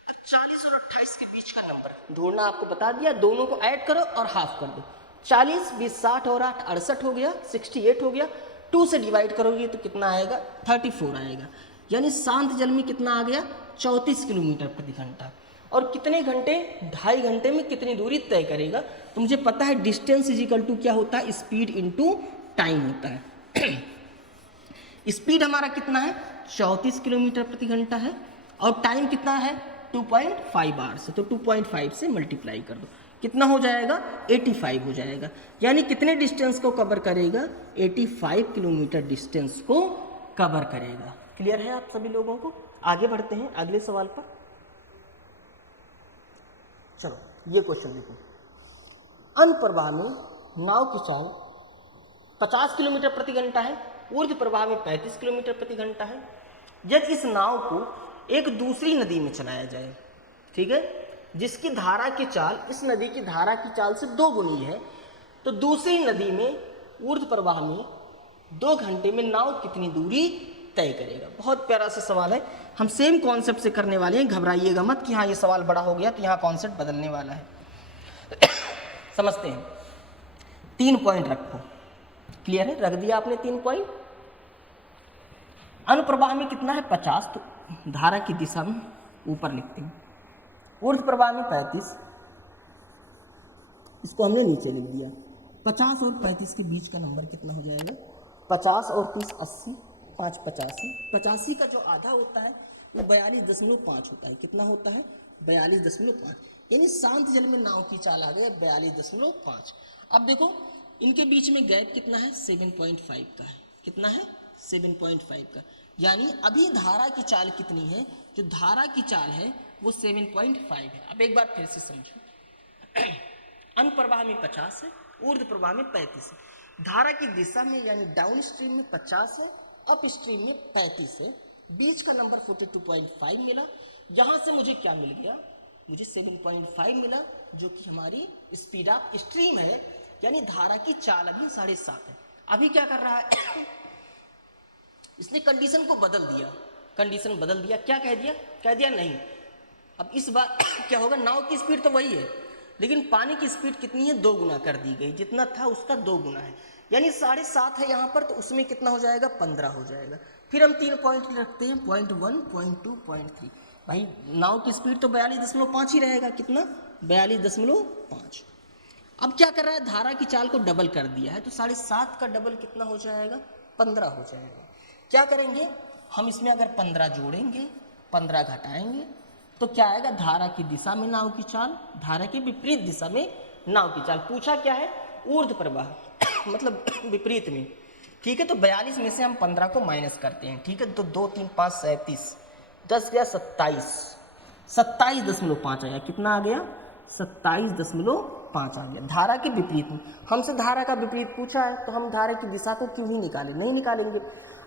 तो 40 और 28 के बीच का नंबर ढूंढना आपको बता दिया। दोनों को ऐड करो और हाफ कर दो। 40 20 60 और 8 68 हो गया, 68 हो गया। 2 से डिवाइड करोगे तो कितना आएगा? 34 आएगा। यानी शांत जल में कितना आ गया? 34 किलोमीटर प्रति घंटा। और कितने घंटे? 2.5 घंटे में कितनी दूरी तय करेगा। तो मुझे पता है डिस्टेंस इज इक्वल टू क्या होता है? स्पीड इनटू टाइम होता है। स्पीड हमारा कितना है 34 किलोमीटर प्रति घंटा है और टाइम कितना है 2.5 आवर्स, तो 2.5 से मल्टीप्लाई कर दो, कितना हो जाएगा 85 हो जाएगा। यानी कितने डिस्टेंस को कवर करेगा 85 किलोमीटर डिस्टेंस को कवर करेगा। क्लियर है आप सभी लोगों को? आगे बढ़ते हैं अगले सवाल पर। चलो ये क्वेश्चन देखो, अनुप्रवाह में नाव की चाल 50 किलोमीटर प्रति घंटा है, ऊर्ध्व प्रवाह में 35 किलोमीटर प्रति घंटा है। यदि इस नाव को एक दूसरी नदी में चलाया जाए, ठीक है, जिसकी धारा की चाल इस नदी की धारा की चाल से 2 गुनी है, तो दूसरी नदी में ऊर्ध्व प्रवाह में 2 घंटे में नाव कितनी दूरी तय करेगा। बहुत प्यारा सा सवाल है, हम सेम कॉन्सेप्ट से करने वाले हैं, घबराइएगा मत कि हाँ ये सवाल बड़ा हो गया तो यहाँ कॉन्सेप्ट बदलने वाला है। समझते हैं, 3 पॉइंट रखो। क्लियर है? रख दिया आपने 3 पॉइंट। अनुप्रवाह में कितना है 50, तो धारा की दिशा में ऊपर लिखते हैं। ऊर्ध्व प्रवाह में 35, इसको हमने नीचे लिख दिया। 50 और 35 के बीच का नंबर कितना हो जाएगा 50 और 30 80, 5 85। 85 का जो आधा होता है वो 42.5 होता है। कितना होता है 42.5, यानी शांत जल में नाव की चाल आ गई 42.5। अब देखो इनके बीच में गैप कितना है 7.5 का है। कितना है 7.5 का, यानी अभी धारा की चाल कितनी है, जो धारा की चाल है वो 7.5 है। अब एक बार फिर से समझो, अनुप्रवाह में 50 है, ऊर्ध्व प्रवाह में 35 है। धारा की दिशा में यानी डाउन स्ट्रीम में 50 है, अप स्ट्रीम में 35 है। बीच का नंबर 42.5 मिला। यहाँ से मुझे क्या मिल गया, मुझे 7.5 मिला, जो कि हमारी स्पीड ऑफ स्ट्रीम है, यानी धारा की चाल अभी 7.5 है। अभी क्या कर रहा है इसने कंडीशन को बदल दिया। कंडीशन बदल दिया, क्या कह दिया नहीं। अब इस बार क्या होगा, नाव की स्पीड तो वही है लेकिन पानी की स्पीड कितनी है 2 गुना कर दी गई, जितना था उसका 2 गुना है, यानी 7.5 है यहाँ पर, तो उसमें कितना हो जाएगा 15 हो जाएगा। फिर हम 3 पॉइंट रखते हैं, पॉइंट 1, पॉइंट 2, पॉइंट 3। भाई नाव की स्पीड तो 42.5 ही रहेगा, कितना 42.5। अब क्या कर रहा है, धारा की चाल को डबल कर दिया है, तो 7.5 का डबल कितना हो जाएगा 15 हो जाएगा। क्या करेंगे हम इसमें, अगर 15 जोड़ेंगे 15 घटाएंगे तो क्या आएगा, धारा की दिशा में नाव की चाल, धारा की विपरीत दिशा में नाव की चाल। पूछा क्या है ऊर्ध्व प्रवाह मतलब विपरीत में, ठीक है। तो 42 में से हम 15 को माइनस करते हैं, ठीक है। तो 2 3 5 37, 10 गया 27, 27.5 आया। कितना आ गया 27.5 आ गया। धारा के विपरीत में, हमसे धारा का विपरीत पूछा है तो हम धारा की दिशा को क्यों ही निकालें, नहीं निकालेंगे।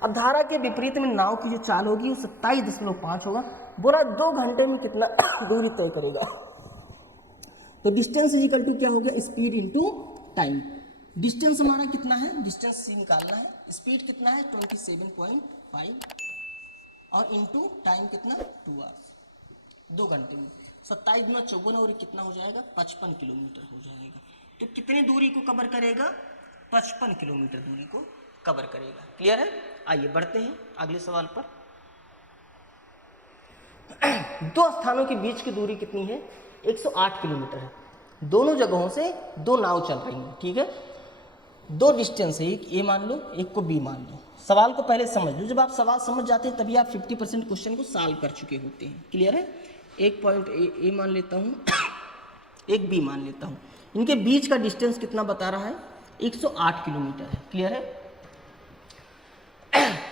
अब धारा के विपरीत में नाव की जो चाल होगी वो 27.5 होगा। बोला 2 घंटे में कितना दूरी तय करेगा, तो डिस्टेंस इज इक्वल टू क्या हो गया स्पीड इनटू टाइम। डिस्टेंस हमारा कितना है, डिस्टेंस निकालना है, स्पीड कितना है 27.5 और इनटू टाइम कितना 2 आवर्स, 2 घंटे में 27 गुना 54 और कितना हो जाएगा 55 किलोमीटर हो जाएगा। तो कितनी दूरी को कवर करेगा 55 किलोमीटर दूरी को कवर करेगा। क्लियर है? आइए बढ़ते हैं अगले सवाल पर। 2 स्थानों के बीच की दूरी कितनी है 108 किलोमीटर है। दोनों जगहों से 2 नाव चल रही हैं, ठीक है। 2 डिस्टेंस है, एक ए मान लो एक को बी मान लो। सवाल को पहले समझ लो, जब आप सवाल समझ जाते हैं तभी आप 50% क्वेश्चन को सॉल्व कर चुके होते हैं। क्लियर है? एक पॉइंट ए मान लेता हूँ, एक बी मान लेता हूँ। इनके बीच का डिस्टेंस कितना बता रहा है 108 किलोमीटर है। क्लियर है?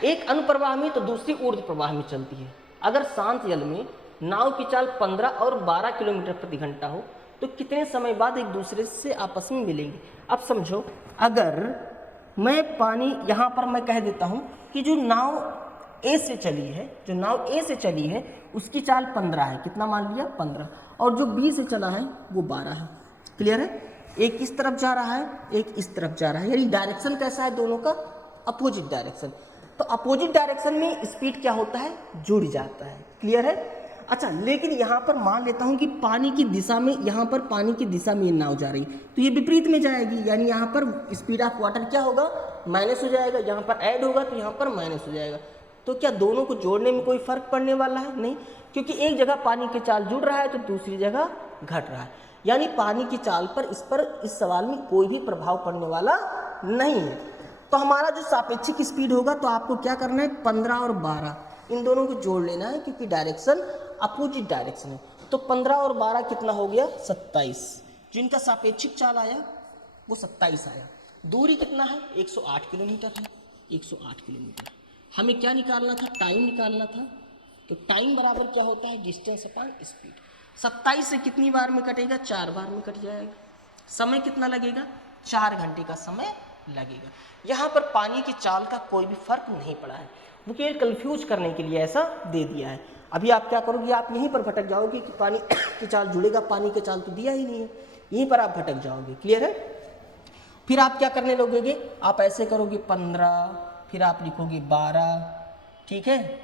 एक अनुप्रवाह में तो दूसरी ऊर्ध्व प्रवाह में चलती है। अगर शांत जल में नाव की चाल 15 और 12 किलोमीटर प्रति घंटा हो तो कितने समय बाद एक दूसरे से आपस में मिलेंगे। अब समझो, अगर मैं पानी यहाँ पर मैं कह देता हूँ कि जो नाव ए से चली है, जो नाव ए से चली है उसकी चाल 15 है। कितना मान लिया 15, और जो बी से चला है वो 12 है। क्लियर है? एक इस तरफ जा रहा है, एक इस तरफ जा रहा है, यानी डायरेक्शन कैसा है दोनों का अपोजिट डायरेक्शन। तो अपोजिट डायरेक्शन में स्पीड क्या होता है जुड़ जाता है। क्लियर है? अच्छा, लेकिन यहाँ पर मान लेता हूँ कि पानी की दिशा में, यहाँ पर पानी की दिशा में ये नाव जा रही तो ये विपरीत में जाएगी, यानी यहाँ पर स्पीड ऑफ वाटर क्या होगा माइनस हो जाएगा, यहाँ पर ऐड होगा तो यहाँ पर माइनस हो जाएगा। तो क्या दोनों को जोड़ने में कोई फर्क पड़ने वाला है? नहीं, क्योंकि एक जगह पानी की चाल जुड़ रहा है तो दूसरी जगह घट रहा है, यानी पानी की चाल पर इस सवाल में कोई भी प्रभाव पड़ने वाला नहीं है। तो हमारा जो सापेक्षिक स्पीड होगा, तो आपको क्या करना है, 15 और 12 इन दोनों को जोड़ लेना है, क्योंकि डायरेक्शन अपोजिट डायरेक्शन है। तो 15 और 12 कितना हो गया, 27। जिनका सापेक्षिक चाल आया वो 27 आया। दूरी कितना है, 108 किलोमीटर है, 108 किलोमीटर। हमें क्या निकालना था, टाइम निकालना था। तो टाइम बराबर क्या होता है, डिस्टेंस अपॉन स्पीड। 27 से कितनी बार में कटेगा, 4 बार में कट जाएगा। समय कितना लगेगा, 4 घंटे का समय लगेगा। यहाँ पर पानी की चाल का कोई भी फर्क नहीं पड़ा है, वो केवल कंफ्यूज करने के लिए ऐसा दे दिया है। अभी आप क्या करोगे, आप यहीं पर भटक जाओगे कि पानी की चाल जुड़ेगा, पानी की चाल तो दिया ही नहीं है, यहीं पर आप भटक जाओगे। क्लियर है। फिर आप क्या करने लगोगे, आप ऐसे करोगे 15, फिर आप लिखोगे 12, ठीक है।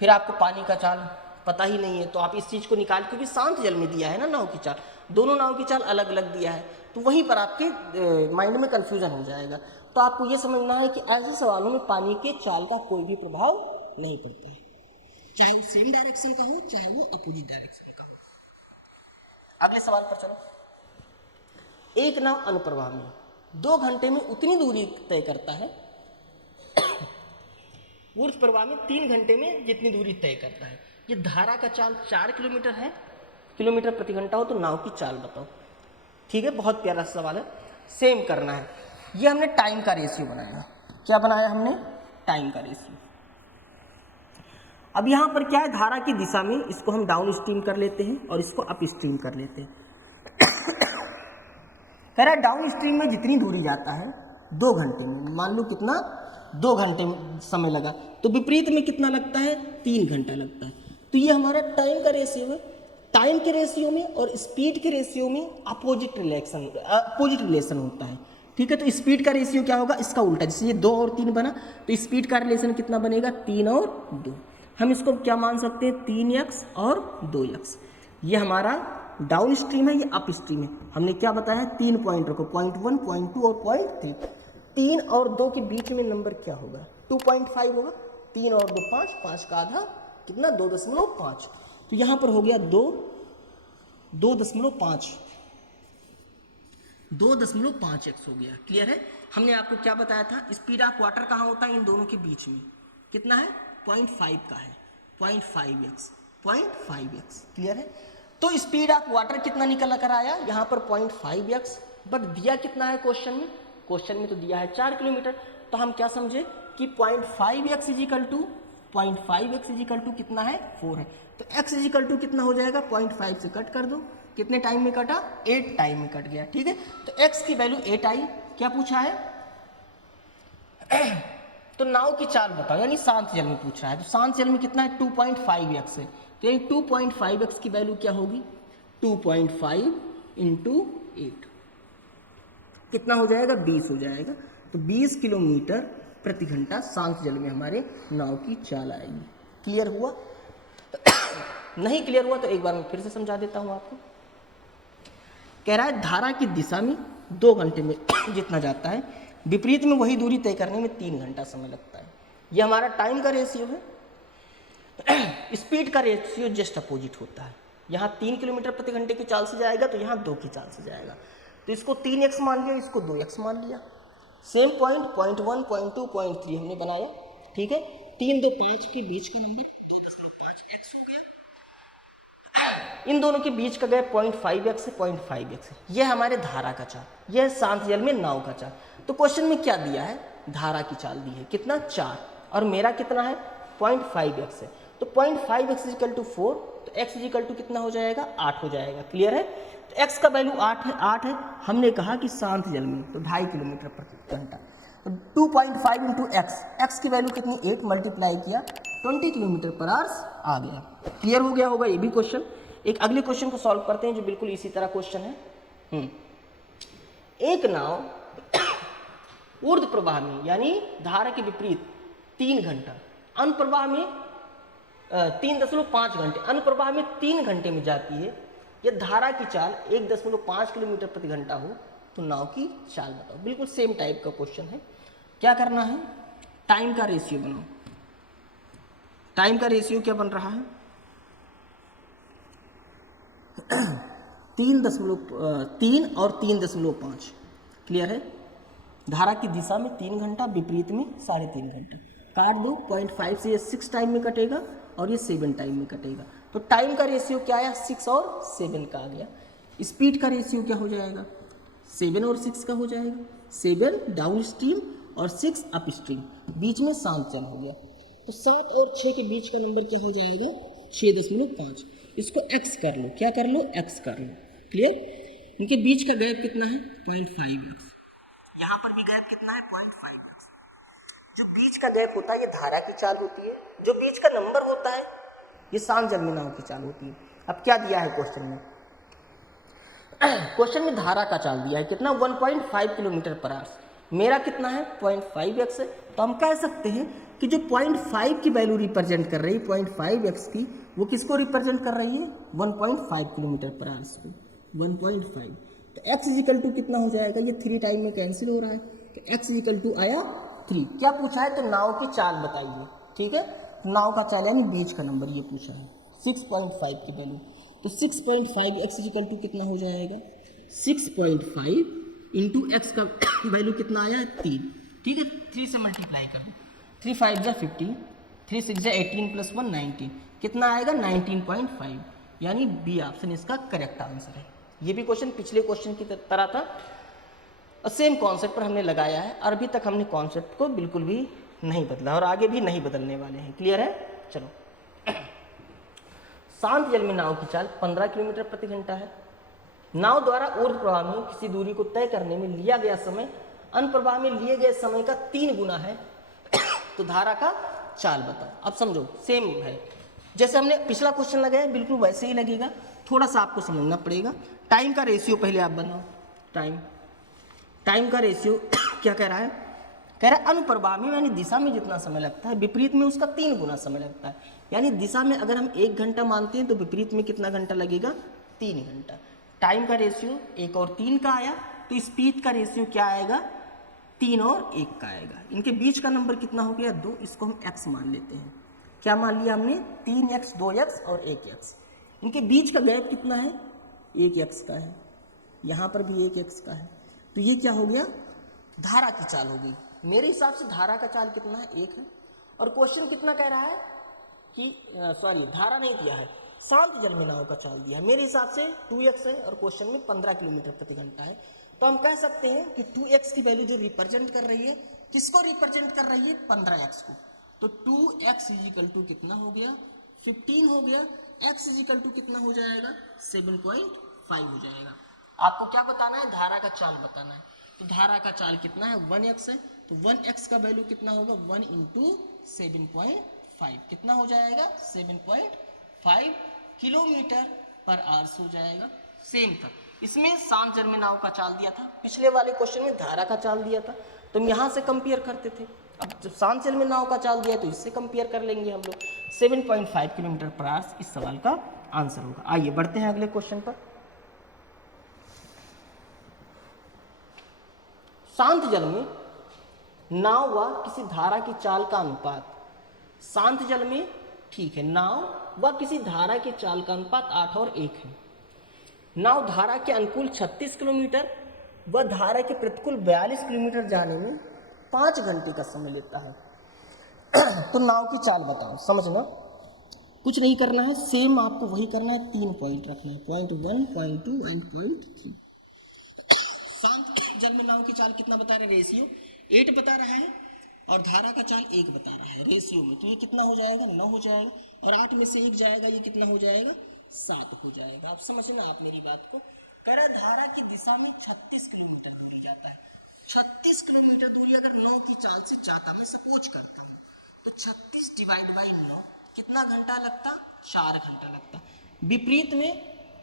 फिर आपको पानी का चाल पता ही नहीं है, तो आप इस चीज़ को निकाल, क्योंकि शांत जल में दिया है ना नाव की चाल, दोनों नाव की चाल अलग अलग दिया है, तो वहीं पर आपके माइंड में कन्फ्यूजन हो जाएगा। तो आपको ये समझना है कि ऐसे सवालों में पानी के चाल का कोई भी प्रभाव नहीं पड़ता है, चाहे वो सेम डायरेक्शन का हो, चाहे वो अपोजिट डायरेक्शन का हो। अगले सवाल पर चलो। एक नाव अनुप्रवाह में 2 घंटे में उतनी दूरी तय करता है, ऊर्ध्व प्रवाह में 3 घंटे में जितनी दूरी तय करता है। ये धारा का चाल 4 किलोमीटर है, किलोमीटर प्रति घंटा हो, तो नाव की चाल बताओ। ठीक है, बहुत प्यारा सवाल है, सेम करना है। ये हमने टाइम का रेशियो बनाया। क्या बनाया हमने, टाइम का रेशियो। अब यहाँ पर क्या है, धारा की दिशा में इसको हम डाउन स्ट्रीम कर लेते हैं और इसको अप स्ट्रीम कर लेते हैं। कह रहा है डाउन स्ट्रीम में जितनी दूरी जाता है 2 घंटे में, मान लो कितना, 2 घंटे में समय लगा, तो विपरीत में कितना लगता है, 3 घंटा लगता है। तो ये हमारा टाइम का रेशियो है। टाइम के रेशियो में और स्पीड के रेशियो में अपोजिट रिलेशन होता है। ठीक है, तो स्पीड का रेशियो क्या होगा, इसका उल्टा। जैसे ये 2 और 3 बना, तो स्पीड का रिलेशन कितना बनेगा, 3 और 2। हम इसको क्या मान सकते हैं, 3x और 2x। ये हमारा डाउन स्ट्रीम है, ये अप स्ट्रीम है। हमने क्या बताया, 3 पॉइंट रखो, पॉइंट 1, पॉइंट 2 और पॉइंट 3। 3 और 2 के बीच में नंबर क्या होगा, 2.5 होगा। 3 और 2 5, 5 का आधा कितना, 2.5। तो यहाँ पर हो गया 2.5, 2.5x हो गया। क्लियर है। हमने आपको क्या बताया था, स्पीड ऑफ वाटर कहाँ होता है, इन दोनों के बीच में। कितना है, 0.5 का है, 0.5x, 0.5x। क्लियर है। तो स्पीड ऑफ वाटर कितना निकल कर आया, यहाँ पर 0.5x, बट दिया कितना है क्वेश्चन में, क्वेश्चन में तो दिया है 4 किलोमीटर। तो हम क्या समझे कि 0.5x is equal to 0.5x is equal to कितना है, 4 है। तो x इजिकल टू कितना हो जाएगा, 0.5 से कट कर दो। कितने टाइम में कटा, 8 टाइम में कट गया। ठीक है, तो x की वैल्यू 8 आई। क्या पूछा है, तो नाव की चाल बताओ, यानी शांत जल में पूछ रहा है। तो शांत जल में कितना है, 2.5x है। तो यानी 2.5x की वैल्यू क्या होगी, 2.5 × 8 कितना हो जाएगा, 20 हो जाएगा। तो 20 किलोमीटर प्रति घंटा शांत जल में हमारे नाव की चाल आएगी। क्लियर हुआ। नहीं क्लियर हुआ तो एक बार मैं फिर से समझा देता हूं आपको। कह रहा है धारा की दिशा में 2 घंटे में जितना जाता है, विपरीत में वही दूरी तय करने में 3 घंटा समय लगता है। ये हमारा टाइम का रेशियो है। स्पीड का रेशियो जस्ट अपोजिट होता है। यहाँ 3 किलोमीटर प्रति घंटे की चाल से जाएगा, तो यहाँ 2 की चाल से जाएगा। तो इसको 3x मान लिया, इसको 2x मान लिया। Same point, point 1, point 2, point 3 हमने बनाया। ठीक है, 3, 2, 5 के बीच का नंबर 2.5x हो गया। इन दोनों के बीच का गया 0.5x से 0.5x। यह हमारे धारा का चाल, यह शांत जल में नाव का चाल। तो क्वेश्चन में क्या दिया है, धारा की चाल दी है कितना, 4, और मेरा कितना है, 0.5x है। तो 0.5x इजिकल टू 4, तो x इजिकल टू कितना हो जाएगा, 8 हो जाएगा। क्लियर है। तो x का वैल्यू 8 है। हमने कहा कि शांत जल में, तो 2.5 किलोमीटर प्रति घंटा। तो 2.5 × x की वैल्यू कितनी, 8 मल्टीप्लाई किया 20 किलोमीटर पर आवर्स आ गया। क्लियर हो गया होगा ये भी क्वेश्चन। एक अगले क्वेश्चन को सॉल्व करते हैं जो बिल्कुल इसी तरह क्वेश्चन है। एक नाव ऊर्ध्व प्रवाह में, यानी धारा के विपरीत 3 घंटा, अनुप्रवाह में 3.5 घंटे, अनुप्रवाह में 3 घंटे में जाती है। यह धारा की चाल 1.5 किलोमीटर प्रति घंटा हो, तो नाव की चाल बताओ। बिल्कुल सेम टाइप का क्वेश्चन है। क्या करना है, टाइम का रेशियो बनाओ। टाइम का रेशियो क्या बन रहा है, 3 और 3.5। क्लियर है। धारा की दिशा में 3 घंटा, विपरीत में 3.5 घंटा। काट दो, 0.5 से ये 6 टाइम में कटेगा और ये 7 टाइम में कटेगा। तो टाइम का रेशियो क्या आया, 6 और 7 का आ गया। स्पीड का रेशियो क्या हो जाएगा, 7 और 6 का हो जाएगा। 7 डाउन स्ट्रीम और 6 अप स्ट्रीम, बीच में शांत चल हो गया। तो 7 और 6 के बीच का नंबर क्या हो जाएगा, 6.5। इसको x कर लो, क्या कर लो, x कर लो। क्लियर। इनके बीच का गैप कितना है, 0.5x। यहाँ पर भी गैप कितना है, 0.5x। जो बीच का गैप होता है ये धारा की चाल होती है, जो बीच का नंबर होता है ये शांत जल में नाव की चाल होती है। अब क्या दिया है क्वेश्चन में, क्वेश्चन में धारा का चाल दिया है कितना, 1.5 किलोमीटर पर आवर। मेरा कितना है, 0.5x है। तो हम कह सकते हैं कि जो 0.5 की वैल्यू रिप्रेजेंट कर रही है, 0.5x की, वो किसको रिप्रेजेंट कर रही है, 1.5 किलोमीटर पर आवर को, 1.5। तो x इजिकल टू कितना हो जाएगा, ये 3 टाइम में कैंसिल हो रहा है, तो x इजिकल टू आया 3। क्या पूछा है, तो नाव की चाल बताइए। ठीक है, नाव का चाल यानी बीच का नंबर ये पूछा है, 6.5 की वैल्यू। तो 6.5 x इजिकल टू कितना हो जाएगा, 6.5 इंटू एक्स का वैल्यू कितना आया, 3। ठीक है, 3 से मल्टीप्लाई कर दो, 3 5 जा 15, 3 6 जा 18 + 1 19, कितना आएगा 19.5, यानी बी ऑप्शन इसका करेक्ट आंसर है। ये भी क्वेश्चन पिछले क्वेश्चन की तरह था, सेम कॉन्सेप्ट पर हमने लगाया है और अभी तक हमने कॉन्सेप्ट को बिल्कुल भी नहीं बदला और आगे भी नहीं बदलने वाले हैं। क्लियर है। चलो, शांत जल में नाव की चाल 15 किलोमीटर प्रति घंटा है। नाव द्वारा ऊर्ध्व प्रवाह में किसी दूरी को तय करने में लिया गया समय अनुप्रवाह में लिए गए समय का 3 गुना है। तो धारा का चाल बताओ। अब समझो, सेम है जैसे हमने पिछला क्वेश्चन लगाया, बिल्कुल वैसे ही लगेगा, थोड़ा सा आपको समझना पड़ेगा। टाइम का रेशियो पहले आप बनाओ। टाइम का रेशियो क्या कह रहा है, कह रहा है अनुप्रवाह में यानी दिशा में जितना समय लगता है, विपरीत में उसका 3 गुना समय लगता है। यानी दिशा में अगर हम 1 घंटा मानते हैं तो विपरीत में कितना घंटा लगेगा, 3 घंटा। टाइम का रेशियो 1 और 3 का आया, तो स्पीड का रेशियो क्या आएगा, 3 और 1 का आएगा। इनके बीच का नंबर कितना हो गया, 2। इसको हम x मान लेते हैं। क्या मान लिया हमने, 3x 2x और 1x। इनके बीच का गैप कितना है, 1x का है, यहाँ पर भी 1x का है। तो ये क्या हो गया, धारा की चाल हो गई। मेरे हिसाब से धारा का चाल कितना है, 1 है। और क्वेश्चन कितना कह रहा है कि धारा नहीं दिया है, शांत जल में नाव का चाल दिया है। मेरे हिसाब से 2x है और क्वेश्चन में 15 किलोमीटर प्रति घंटा है। तो हम कह सकते हैं कि 2x की वैल्यू जो रिप्रेजेंट कर रही है, किसको रिप्रेजेंट कर रही है, 15x को। तो 2x इजिकल टू कितना हो गया, 15 हो गया। x इजिकल टू कितना हो जाएगा, 7.5 हो जाएगा। आपको क्या बताना है, धारा का चाल बताना है। तो धारा का चाल कितना है, 1x है। तो 1x का वैल्यू कितना होगा, 1 इंटू 7.5, कितना हो जाएगा, 7.5 किलोमीटर पर आवर्स हो जाएगा। सेम था, इसमें शांत जल में नाव का चाल दिया था, पिछले वाले क्वेश्चन में धारा का चाल दिया था। तो हम यहाँ से कंपेयर करते थे। अब जब शांत जल में नाव का चाल दिया तो इससे कंपेयर कर लेंगे हम लोग। 7.5 किलोमीटर पर आवर्स इस सवाल का आंसर होगा। आइए बढ़ते हैं अगले क्वेश्चन पर। शांत जल में नाव व किसी धारा की चाल का अनुपात, शांत जल में ठीक है, नाव व किसी धारा की चाल का अनुपात 8 और 1 है। नाव धारा के अनुकूल 36 किलोमीटर व धारा के प्रतिकूल 42 किलोमीटर जाने में 5 घंटे का समय लेता है। तो नाव की चाल बताओ। समझना, कुछ नहीं करना है, सेम आपको वही करना है, 3 पॉइंट रखना है, पॉइंट 1, पॉइंट 2 एंड पॉइंट 3। शांत जल में नाव की चाल कितना बता रहा है, रेशियो 8 बता रहा है और धारा का चाल 1 बता रहा है रेशियो में। तो ये कितना हो जाएगा, 9 हो जाएगा और 8 में से 1 जाएगा, ये कितना हो जाएगा, 7 हो जाएगा। आप समझना आप मेरी बात को। कह रहा है धारा की दिशा में 36 किलोमीटर दूरी जाता है। 36 किलोमीटर दूरी अगर 9 की चाल से जाता, मैं सपोज करता हूँ, तो 36 डिवाइड बाई 9 कितना घंटा लगता, 4 घंटा लगता। विपरीत में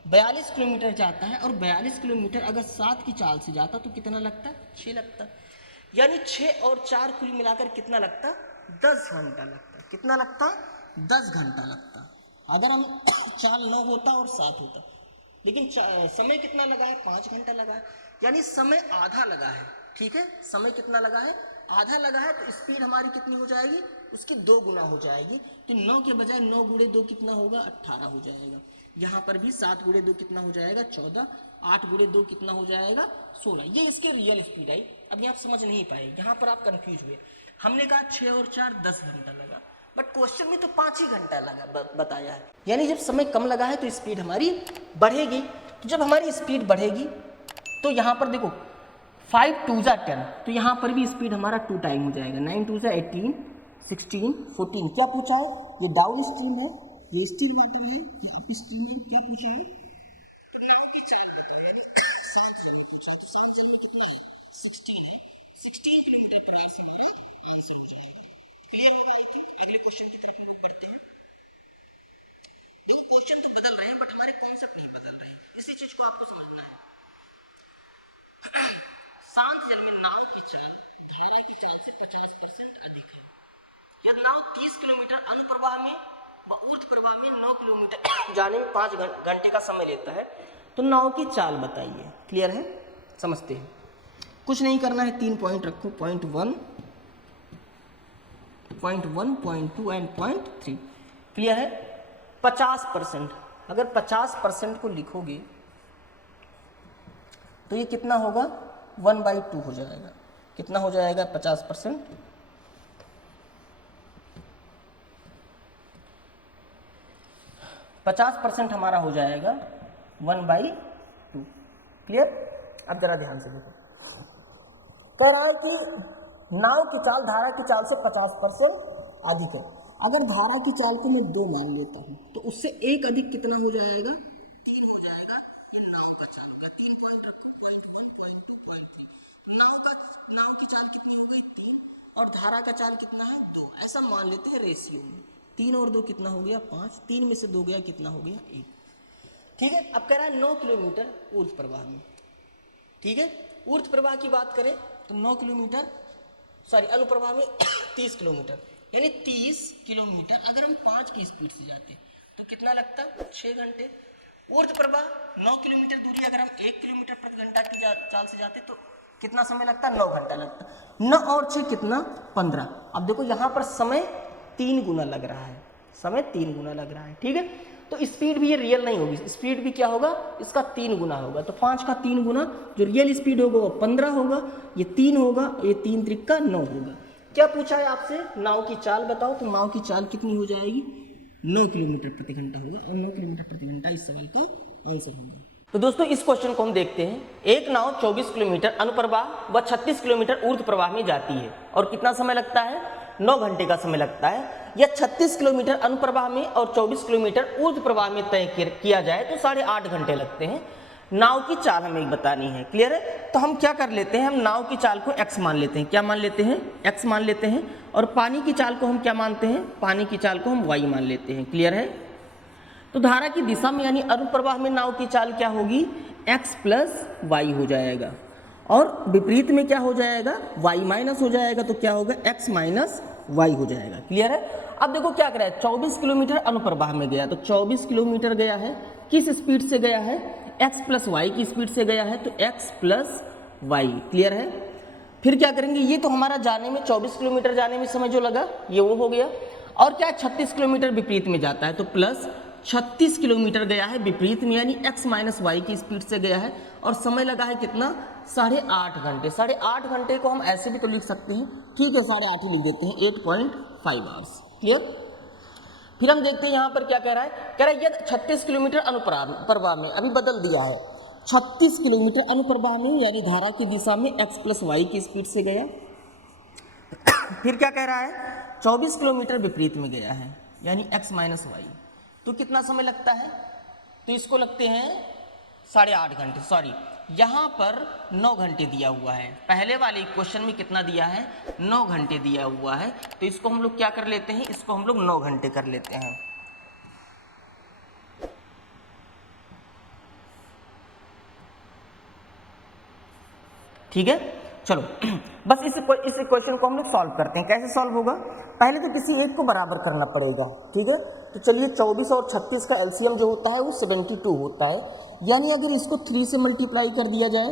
42 किलोमीटर जाता है और 42 किलोमीटर अगर 7 की चाल से जाता तो कितना लगता, 6 लगता। यानी 6 और 4 कुल मिलाकर कितना लगता, 10 घंटा लगता। कितना लगता, 10 घंटा लगता। अगर हम चाल 9 होता और 7 होता, लेकिन समय कितना लगा है, 5 घंटा लगा है। यानी समय आधा लगा है। ठीक है, समय कितना लगा है, आधा लगा है। तो स्पीड हमारी कितनी हो जाएगी, उसकी 2 गुना हो जाएगी। तो 9 के बजाय 9 गुणे 2 कितना होगा, 18 हो जाएगा। यहाँ पर भी 7 गुणे 2 कितना हो जाएगा, 14। 8 गुणे 2 कितना हो जाएगा 16। ये इसकी रियल स्पीड आई। अभी आप समझ नहीं पाए, यहाँ पर आप कंफ्यूज हुए। हमने कहा 6 और 4 10 घंटा लगा, बट क्वेश्चन में तो 5 ही घंटा लगा बताया है। यानी जब समय कम लगा है तो स्पीड हमारी बढ़ेगी। तो जब हमारी स्पीड बढ़ेगी तो यहाँ पर देखो 5 2 जा 10, तो यहाँ पर भी स्पीड हमारा 2 टाइम हो जाएगा। 9 2 जा 18, 16, 14। क्या पूछा है? ये डाउन स्ट्रीम है, ये स्टिल वाटर है, ये अप स्ट्रीम है। क्या पूछा है? तो नाव की चाल बताओ, यानी 7 चल में पूछा तो 7 चल में कितना है? 16 है। 16 किलोमीटर पर आवर से हमारा आंसर हो जाएगा। क्लियर होगा? ये अगले क्वेश्चन की तरफ लोग करते हैं। देखो क्वेश्चन तो बदल रहे हैं बट हमारे कॉन्सेप्ट नहीं बदल रहे हैं, इसी चीज को आपको समझना है। शांत जल में नाव की चाल धारा की चाल से 50% अधिक है। यदि नाव 30 किलोमीटर अनुप्रवाह में व ऊर्ध्व प्रवाह में 9 किलोमीटर जाने में 5 घंटे का समय लेता है, तो नाव की चाल बताइए। क्लियर है? समझते हैं। कुछ नहीं करना है, 3 पॉइंट रखो, point 1, point 2 and point 3। Clear है? 50%, अगर 50% को लिखोगे तो ये कितना होगा? 1/2 हो जाएगा। कितना हो जाएगा 50%? 50% हमारा हो जाएगा 1/2। क्लियर? अब जरा ध्यान से देखो, कह रहा है कि नाव की चाल धारा की चाल से 50% अधिक है। अगर धारा की चाल को मैं 2 मान लेता हूं तो उससे 1 अधिक कितना हो जाएगा? 3 हो जाएगा। ये नाव का चाल हो गया। 3 पॉइंट रखो, पॉइंट 1, पॉइंट 2, पॉइंट 3। नाव की चाल कितनी हो गई? 3, और धारा का चाल कितना है? 2। ऐसा मान लेते हैं रेशियो में। 3 और 2 कितना हो गया? 5। 3 में से 2 गया, कितना हो गया? 1। ठीक है? अब कह रहा है 9 किलोमीटर ऊर्ध्व प्रवाह में। ठीक है? ऊर्ध्व प्रवाह की बात करें तो 9 किलोमीटर, सॉरी अनुप्रवाह में 30 किलोमीटर, यानी 30 किलोमीटर अगर हम 5 की स्पीड से जाते हैं तो कितना लगता है? 6 घंटे। ऊर्ध्व प्रवाह 9 किलोमीटर दूरी अगर हम 1 किलोमीटर प्रति घंटा की चाल से जाते तो कितना समय लगता? 9 घंटा लगता। 9 और 6 कितना? 15। अब देखो यहाँ पर समय 3 गुना लग रहा है, समय 3 गुना लग रहा है। ठीक है? तो स्पीड भी ये रियल नहीं होगी, स्पीड भी क्या होगा? इसका 3 गुना होगा। तो 5 का 3 गुना जो रियल स्पीड होगा वो 15 होगा, ये 3 होगा, ये 3 त्रिक 9 होगा। क्या पूछा है आपसे? नाव की चाल बताओ, तो नाव की चाल कितनी हो जाएगी? 9 किलोमीटर प्रति घंटा होगा, और 9 किलोमीटर प्रति घंटा इस सवाल का आंसर होगा। तो दोस्तों इस क्वेश्चन को हम देखते हैं। एक नाव 24 किलोमीटर अनुप्रवाह व 36 किलोमीटर ऊर्ध्व प्रवाह में जाती है और कितना समय लगता है? 9 घंटे का समय लगता है। या 36 किलोमीटर अनुप्रवाह में और 24 किलोमीटर ऊर्ध्व प्रवाह में तय किया जाए तो 8.5 घंटे लगते हैं। नाव की चाल हमें बतानी है। क्लियर है? तो हम क्या कर लेते हैं, हम नाव की चाल को x मान लेते हैं। क्या मान लेते हैं? x मान लेते हैं। और पानी की चाल को हम क्या मानते हैं? पानी की चाल को हम y मान लेते हैं। क्लियर है? तो धारा की दिशा में यानी अनुप्रवाह में नाव की चाल क्या होगी? x प्लस वाई हो जाएगा, और विपरीत में क्या हो जाएगा? y माइनस हो जाएगा। तो क्या होगा? x माइनस वाई हो जाएगा। क्लियर है? अब देखो क्या कर रहा है, 24 किलोमीटर अनुप्रवाह में गया, तो 24 किलोमीटर गया है, किस स्पीड से गया है? x प्लस वाई की स्पीड से गया है, तो x प्लस वाई। क्लियर है? फिर क्या करेंगे, ये तो हमारा जाने में 24 किलोमीटर जाने में समय जो लगा ये वो हो गया, और क्या 36 किलोमीटर विपरीत में जाता है, तो प्लस 36 किलोमीटर गया है विपरीत में, यानी x माइनस वाई की स्पीड से गया है, और समय लगा है कितना? 8.5 घंटे। 8.5 घंटे को हम ऐसे भी तो लिख सकते हैं, ठीक है 8.5 ही लिख देते हैं, 8.5 आवर्स। क्लियर? फिर हम देखते हैं यहाँ पर क्या कह रहा है, कह रहा है यदि 36 किलोमीटर अनुप्रवाह में, अभी बदल दिया है, 36 किलोमीटर अनुप्रवाह में यानी धारा की दिशा में x प्लस वाई की स्पीड से गया। फिर क्या कह रहा है, 24 किलोमीटर विपरीत में गया है यानी x माइनस वाई, तो कितना समय लगता है? तो इसको लगते हैं 8.5 घंटे, सॉरी यहाँ पर 9 घंटे दिया हुआ है, पहले वाले क्वेश्चन में कितना दिया है? 9 घंटे दिया हुआ है, तो इसको हम लोग क्या कर लेते हैं, इसको हम लोग 9 घंटे कर लेते हैं। ठीक है, चलो बस इस क्वेश्चन को हम लोग सॉल्व करते हैं। कैसे सॉल्व होगा, पहले तो किसी एक को बराबर करना पड़ेगा। ठीक है, तो चलिए 24 और 36 का एलसीएम जो होता है वो 72 होता है, यानी अगर इसको 3 से मल्टीप्लाई कर दिया जाए,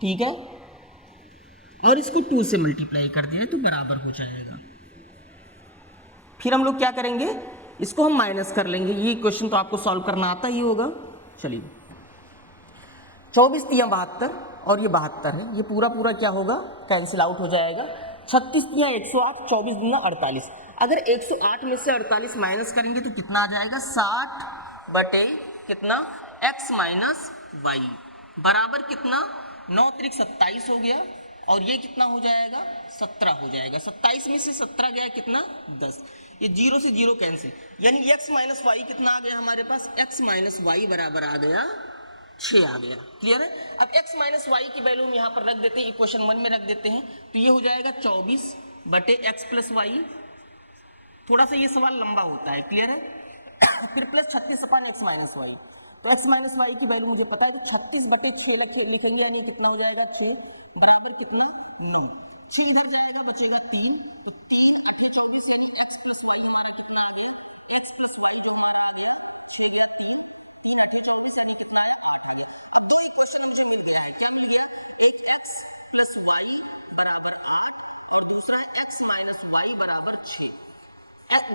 ठीक है, और इसको 2 से मल्टीप्लाई कर दिया तो बराबर हो जाएगा। फिर हम लोग क्या करेंगे, इसको हम माइनस कर लेंगे। ये क्वेश्चन तो आपको सॉल्व करना आता ही होगा। चलिए 24 तियां 72 और ये 72 है, ये पूरा पूरा क्या होगा, कैंसिल आउट हो जाएगा। 36 तियां 108, 24 दूना 48। अगर 108 में से 48 माइनस करेंगे तो कितना आ जाएगा, 60 बटे कितना x माइनस वाई बराबर कितना 9 त्रिक 27 हो गया, और ये कितना हो जाएगा 17 हो जाएगा। 27 में से 17 गया कितना 10, ये 0 से 0 कैंसिल, यानी x माइनस वाई कितना आ गया हमारे पास, x माइनस वाई बराबर आ गया 6 आ गया। क्लियर है। अब x माइनस वाई की वैल्यू हम यहाँ पर रख देते हैं, इक्वेशन 1 में रख देते हैं, तो ये हो जाएगा 24 बटे x प्लस वाई। थोड़ा सा ये सवाल लंबा होता है, क्लियर है। फिर प्लस 36 अपन x माइनस वाई, तो x माइनस वाई की वैल्यू मुझे पता है, तो 36 बटे 6 लिखेंगे, यानी कितना हो जाएगा 6 बराबर कितना 9, 6 इधर जाएगा बचेगा 3, तो 3 8 24 यानी x प्लस वाई हमारा कितना आ गया, x प्लस वाई जो हमारा आ गया 6 गया 3 8 24 यानी कितना है 8 है। अब दो इक्वेशन मुझे मिल गया है, क्या मिल गया, एक x प्लस वाई बराबर 8 और दूसरा x माइनस वाई बराबर 6।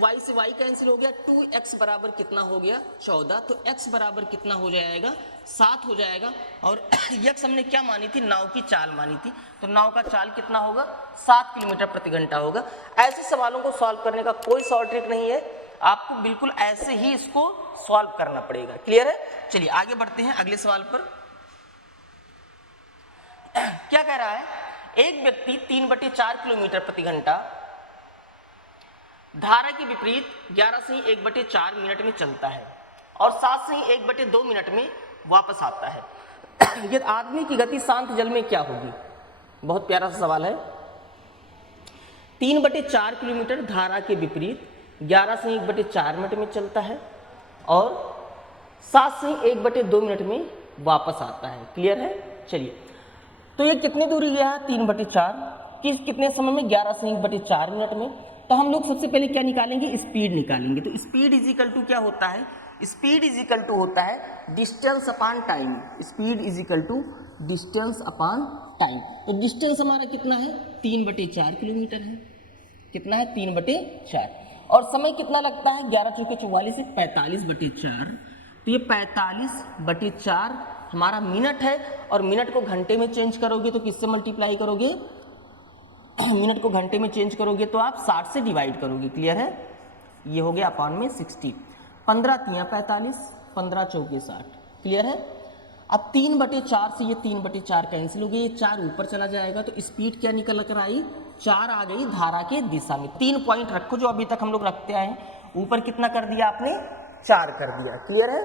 y से y कैंसिल हो गया, 2x बराबर कितना हो गया 14, तो x बराबर कितना हो जाएगा 7 हो जाएगा। और x हमने क्या मानी थी, नाव की चाल मानी थी, तो नाव का चाल कितना होगा 7 किलोमीटर प्रति घंटा होगा। ऐसे सवालों को सॉल्व करने का कोई शॉर्ट ट्रिक नहीं है, आपको बिल्कुल ऐसे ही इसको सॉल्व करना पड़ेगा। क्लियर है। चलिए आगे बढ़ते हैं अगले सवाल पर। क्या कह रहा है, एक व्यक्ति 3/4 किलोमीटर प्रति घंटा धारा के विपरीत 11 से 1/4 मिनट में चलता है और 7 से 1/2 मिनट में वापस आता है। यदि आदमी की गति शांत जल में क्या होगी। बहुत प्यारा सा सवाल है। 3/4 किलोमीटर धारा के विपरीत 11 से 1/4 मिनट में चलता है और 7 से 1/2 मिनट में वापस आता है। क्लियर है। चलिए, तो ये कितनी दूरी गया है 3/4, कितने समय में 11 से 1/4 मिनट में। तो हम लोग सबसे पहले क्या निकालेंगे, स्पीड निकालेंगे। तो स्पीड इज इक्वल टू क्या होता है, स्पीड इज इक्वल टू होता है distance upon time. Speed is equal to distance upon time. तो डिस्टेंस हमारा कितना है 3/4 किलोमीटर है। कितना है 3/4 और समय कितना लगता है 11 चौके 44 से 45/4। तो ये 45/4 हमारा मिनट है और मिनट को घंटे में चेंज करोगे तो किससे मल्टीप्लाई करोगे, मिनट को घंटे में चेंज करोगे तो आप 60 से डिवाइड करोगे। क्लियर है। ये हो गया अपॉन में 60। 15 तियां 45, 15 चौके 60। क्लियर है। अब 3/4 से ये 3/4 कैंसिल हो गया, ये 4 ऊपर चला जाएगा तो स्पीड क्या निकल कर आई 4 आ गई धारा के दिशा में। 3 पॉइंट रखो जो अभी तक हम लोग रखते आए हैं। ऊपर कितना कर दिया आपने 4 कर दिया। क्लियर है।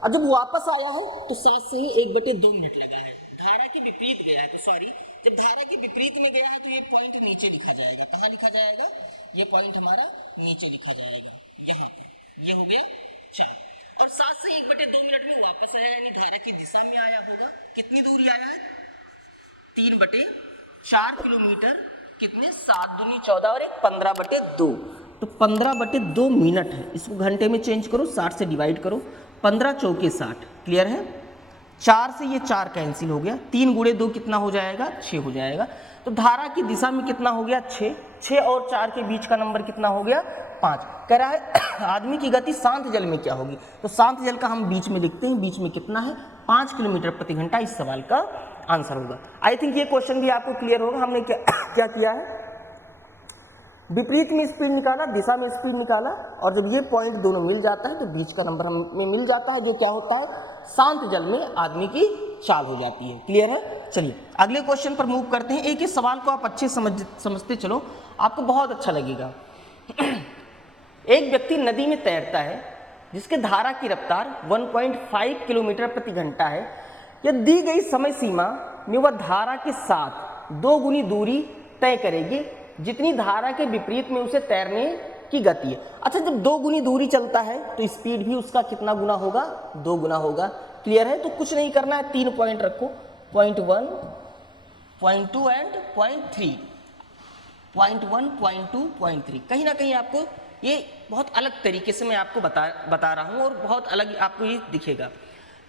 और जब वापस आया है तो 7 से 1/2 मिनट लगा है। धारा के विपरीत गया है, तो सॉरी, जब धारा के विपरीत में गया है तो ये पॉइंट नीचे लिखा जाएगा। कहाँ लिखा जाएगा, ये पॉइंट हमारा नीचे लिखा जाएगा यहाँ। ये हो गया 4 और 7 से 1/2 मिनट में वापस आया, यानी धारा की दिशा में आया होगा। कितनी दूरी आया है 3/4 किलोमीटर। कितने 7 दूनी 14 और 1 15/2, तो 15/2 मिनट है। इसको घंटे में चेंज करो, 60 से डिवाइड करो, 15 चौके 60। क्लियर है। 4 से ये 4 कैंसिल हो गया, 3 गुणे 2 कितना हो जाएगा 6 हो जाएगा। तो धारा की दिशा में कितना हो गया 6, 6 और 4 के बीच का नंबर कितना हो गया 5। कह रहा है आदमी की गति शांत जल में क्या होगी, तो शांत जल का हम बीच में लिखते हैं, बीच में कितना है 5 किलोमीटर प्रति घंटा। इस सवाल का आंसर होगा। आई थिंक ये क्वेश्चन भी आपको क्लियर होगा। हमने क्या किया है, विपरीत में स्पीड निकाला, दिशा में स्पीड निकाला, और जब ये पॉइंट दोनों मिल जाता है तो बीच का नंबर हमें मिल जाता है, जो क्या होता है शांत जल में आदमी की चाल हो जाती है। क्लियर है। चलिए अगले क्वेश्चन पर मूव करते हैं। एक ही सवाल को आप अच्छे समझते चलो, आपको बहुत अच्छा लगेगा। एक व्यक्ति नदी में तैरता है जिसके धारा की रफ्तार 1.5 किलोमीटर प्रति घंटा है। यह दी गई समय सीमा में वह धारा के साथ 2 गुनी दूरी तय करेगी जितनी धारा के विपरीत में उसे तैरने की गति है। अच्छा, जब 2 गुनी दूरी चलता है तो स्पीड भी उसका कितना गुना होगा 2 गुना होगा। क्लियर है। तो कुछ नहीं करना है, 3 पॉइंट रखो, point 1, point 2 and point 3। Point 1, point 2, point 3 कहीं ना कहीं आपको ये बहुत अलग तरीके से मैं आपको बता रहा हूँ और बहुत अलग आपको ये दिखेगा।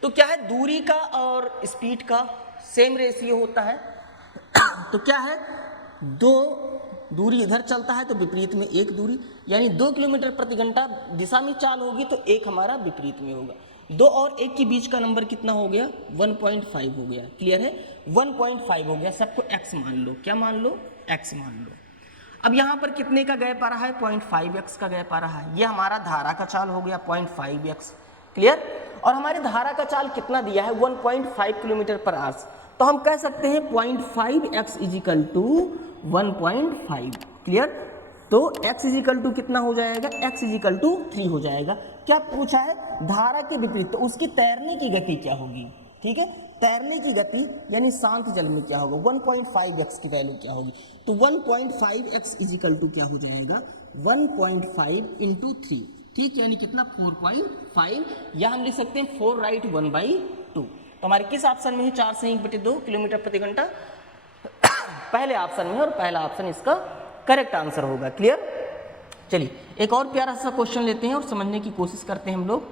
तो क्या है, दूरी का और स्पीड का सेम रेशियो होता है। तो क्या है, 2 दूरी इधर चलता है तो विपरीत में 1 दूरी, यानी 2 किलोमीटर प्रति घंटा दिशा में चाल होगी तो 1 हमारा विपरीत में होगा। 2 और 1 के बीच का नंबर कितना हो गया? 1.5 हो गया। क्लियर है? 1.5 हो गया। सबको x मान लो। क्या मान लो? x मान लो। अब यहाँ पर कितने का गैप आ रहा है? 0.5x का गैप आ रहा है। ये हमारा धारा का चाल हो गया 0.5x। क्लियर? और हमारे धारा का चाल कितना दिया है? 1.5 किलोमीटर पर आवर्स। तो हम कह सकते हैं 0.5x इजिकल टू 1.5। क्लियर? तो x इजिकल टू कितना हो जाएगा? x इजिकल टू 3 हो जाएगा। क्या पूछा है? धारा के विपरीत, तो उसकी तैरने की गति क्या होगी? ठीक है, तैरने की गति यानी शांत जल में क्या होगा? 1.5x की वैल्यू क्या होगी? तो 1.5x इजिकल टू क्या हो जाएगा? 1.5 इंटू 3। ठीक, यानी कितना? 4.5, या हम लिख सकते हैं 4 राइट 1/2। तो हमारे किस ऑप्शन में है? 4 से 1/2 किलोमीटर प्रति घंटा पहले ऑप्शन में है, और पहला ऑप्शन इसका करेक्ट आंसर होगा। क्लियर? चलिए एक और प्यारा सा क्वेश्चन लेते हैं और समझने की कोशिश करते हैं हम लोग।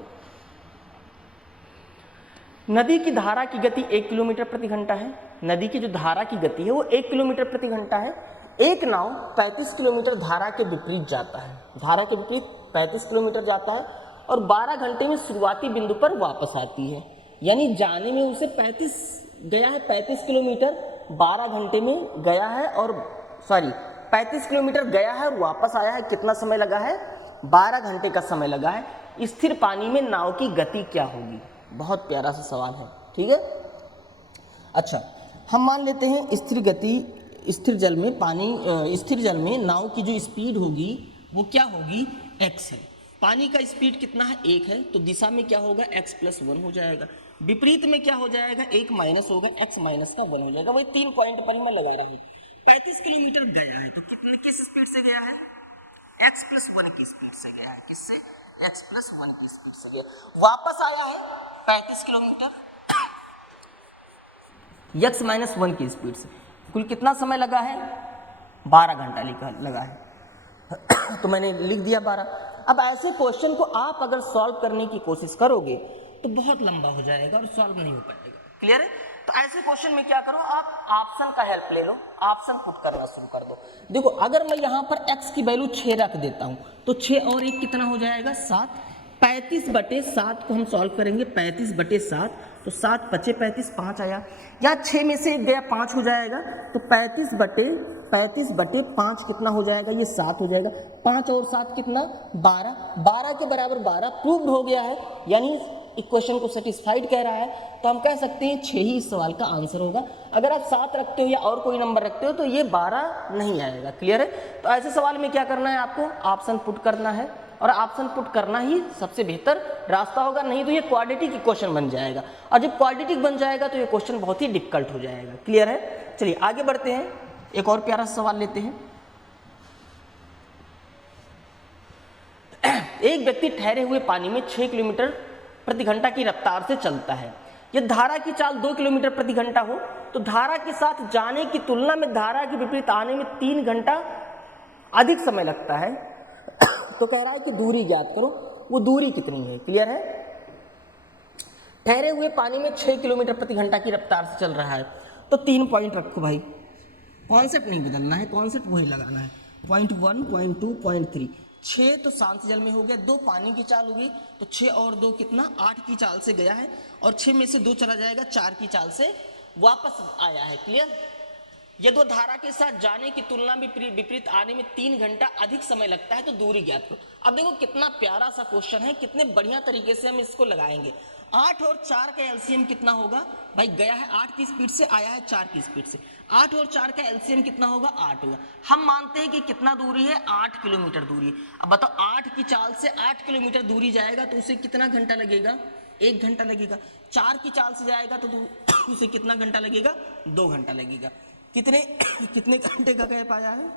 नदी की धारा की गति 1 किलोमीटर प्रति घंटा है। नदी की जो धारा की गति है वो 1 किलोमीटर प्रति घंटा है। एक नाव 35 किलोमीटर धारा के विपरीत जाता है। धारा के विपरीत 35 किलोमीटर जाता है और 12 घंटे में शुरुआती बिंदु पर वापस आती है। यानी जाने में उसे 35 किलोमीटर 12 घंटे में गया है, और 35 किलोमीटर गया है और वापस आया है। कितना समय लगा है? 12 घंटे का समय लगा है। स्थिर पानी में नाव की गति क्या होगी? बहुत प्यारा सा सवाल है। ठीक है, अच्छा हम मान लेते हैं स्थिर गति, स्थिर जल में पानी, स्थिर जल में नाव की जो स्पीड होगी वो क्या होगी? x है। पानी का स्पीड कितना है? 1 है। तो दिशा में क्या होगा? x + 1 हो जाएगा। विपरीत में क्या हो जाएगा? 1 माइनस होगा, x माइनस का 1 हो जाएगा। वही 3 पॉइंट पर ही मैं लगा रहा हूँ। 35 किलोमीटर गया है तो कितने किस स्पीड से गया है? x + 1 की स्पीड से गया है। किससे? x + 1 की स्पीड से गया। वापस आया है 35 किलोमीटर x - 1 की स्पीड से। कुल कितना समय लगा है? 12 घंटा लगा है। तो मैंने लिख दिया 12। अब ऐसे क्वेश्चन को आप अगर सॉल्व करने की कोशिश करोगे तो बहुत लंबा हो जाएगा और सॉल्व नहीं हो पाएगा। क्लियर है? तो ऐसे क्वेश्चन में क्या करो, आप ऑप्शन का हेल्प ले लो, ऑप्शन पुट करना शुरू कर दो। देखो अगर मैं यहाँ पर x की वैल्यू 6 रख देता हूँ तो 6 और 1 कितना हो जाएगा? 7। 35/7 को हम सॉल्व करेंगे। 35/7 तो 7 × 5 = 35, 5 आया। यहाँ 6 में से 1 गया, 5 हो जाएगा। तो 35/5 कितना हो जाएगा? ये 7 हो जाएगा। 5 और 7 कितना? 12। 12 के बराबर 12 प्रूव्ड हो गया है, यानी इक्वेशन को सेटिस्फाइड कह रहा है। तो हम कह सकते हैं 6 ही इस सवाल का आंसर होगा। अगर आप 7 रखते हो या और कोई नंबर रखते हो तो ये 12 नहीं आएगा। क्लियर है? तो ऐसे सवाल में क्या करना है? आपको ऑप्शन पुट करना है, और ऑप्शन पुट करना ही सबसे बेहतर रास्ता होगा। नहीं तो ये क्वाड्रेटिक इक्वेशन बन जाएगा, और जब क्वाड्रेटिक बन जाएगा तो ये क्वेश्चन बहुत ही डिफिकल्ट हो जाएगा। क्लियर है? चलिए आगे बढ़ते हैं, एक और प्यारा सवाल लेते हैं। एक व्यक्ति ठहरे हुए पानी में 6 किलोमीटर प्रति घंटा की रफ्तार से चलता है। यदि धारा की चाल 2 किलोमीटर प्रति घंटा हो तो धारा के साथ जाने की तुलना में धारा के विपरीत आने में 3 घंटा अधिक समय लगता है। तो कह रहा है कि दूरी ज्ञात करो। वो दूरी कितनी है? क्लियर है? ठहरे हुए पानी में 6 किलोमीटर प्रति घंटा की रफ्तार से चल रहा है। तो 3 पॉइंट रखो भाई, कॉन्सेप्ट नहीं बदलना है, कॉन्सेप्ट वही लगाना है। Point 1, point 2, point 3। 6 तो शांत जल में हो गया, 2 पानी की चाल होगी, तो 6 और 2 कितना? 8 की चाल से गया है, और 6 में से 2 चला जाएगा, 4 की चाल से वापस आया है। क्लियर? यदि धारा के साथ जाने की तुलना में विपरीत आने में 3 घंटा अधिक समय लगता है तो दूरी ज्ञात करो। अब देखो कितना प्यारा सा क्वेश्चन है, कितने बढ़िया तरीके से हम इसको लगाएंगे। 8 और 4 का एलसीएम कितना होगा? भाई गया है 8 की स्पीड से, आया है 4 की स्पीड से। 8 और 4 का एलसीएम कितना होगा? 8 होगा। हम मानते हैं कि कितना दूरी है? 8 किलोमीटर दूरी है। अब बताओ 8 की चाल से 8 किलोमीटर दूरी जाएगा तो उसे कितना घंटा लगेगा? 1 घंटा लगेगा। 4 की चाल से जाएगा तो उसे कितना घंटा लगेगा? 2 घंटा लगेगा। कितने घंटे का गैप आया है?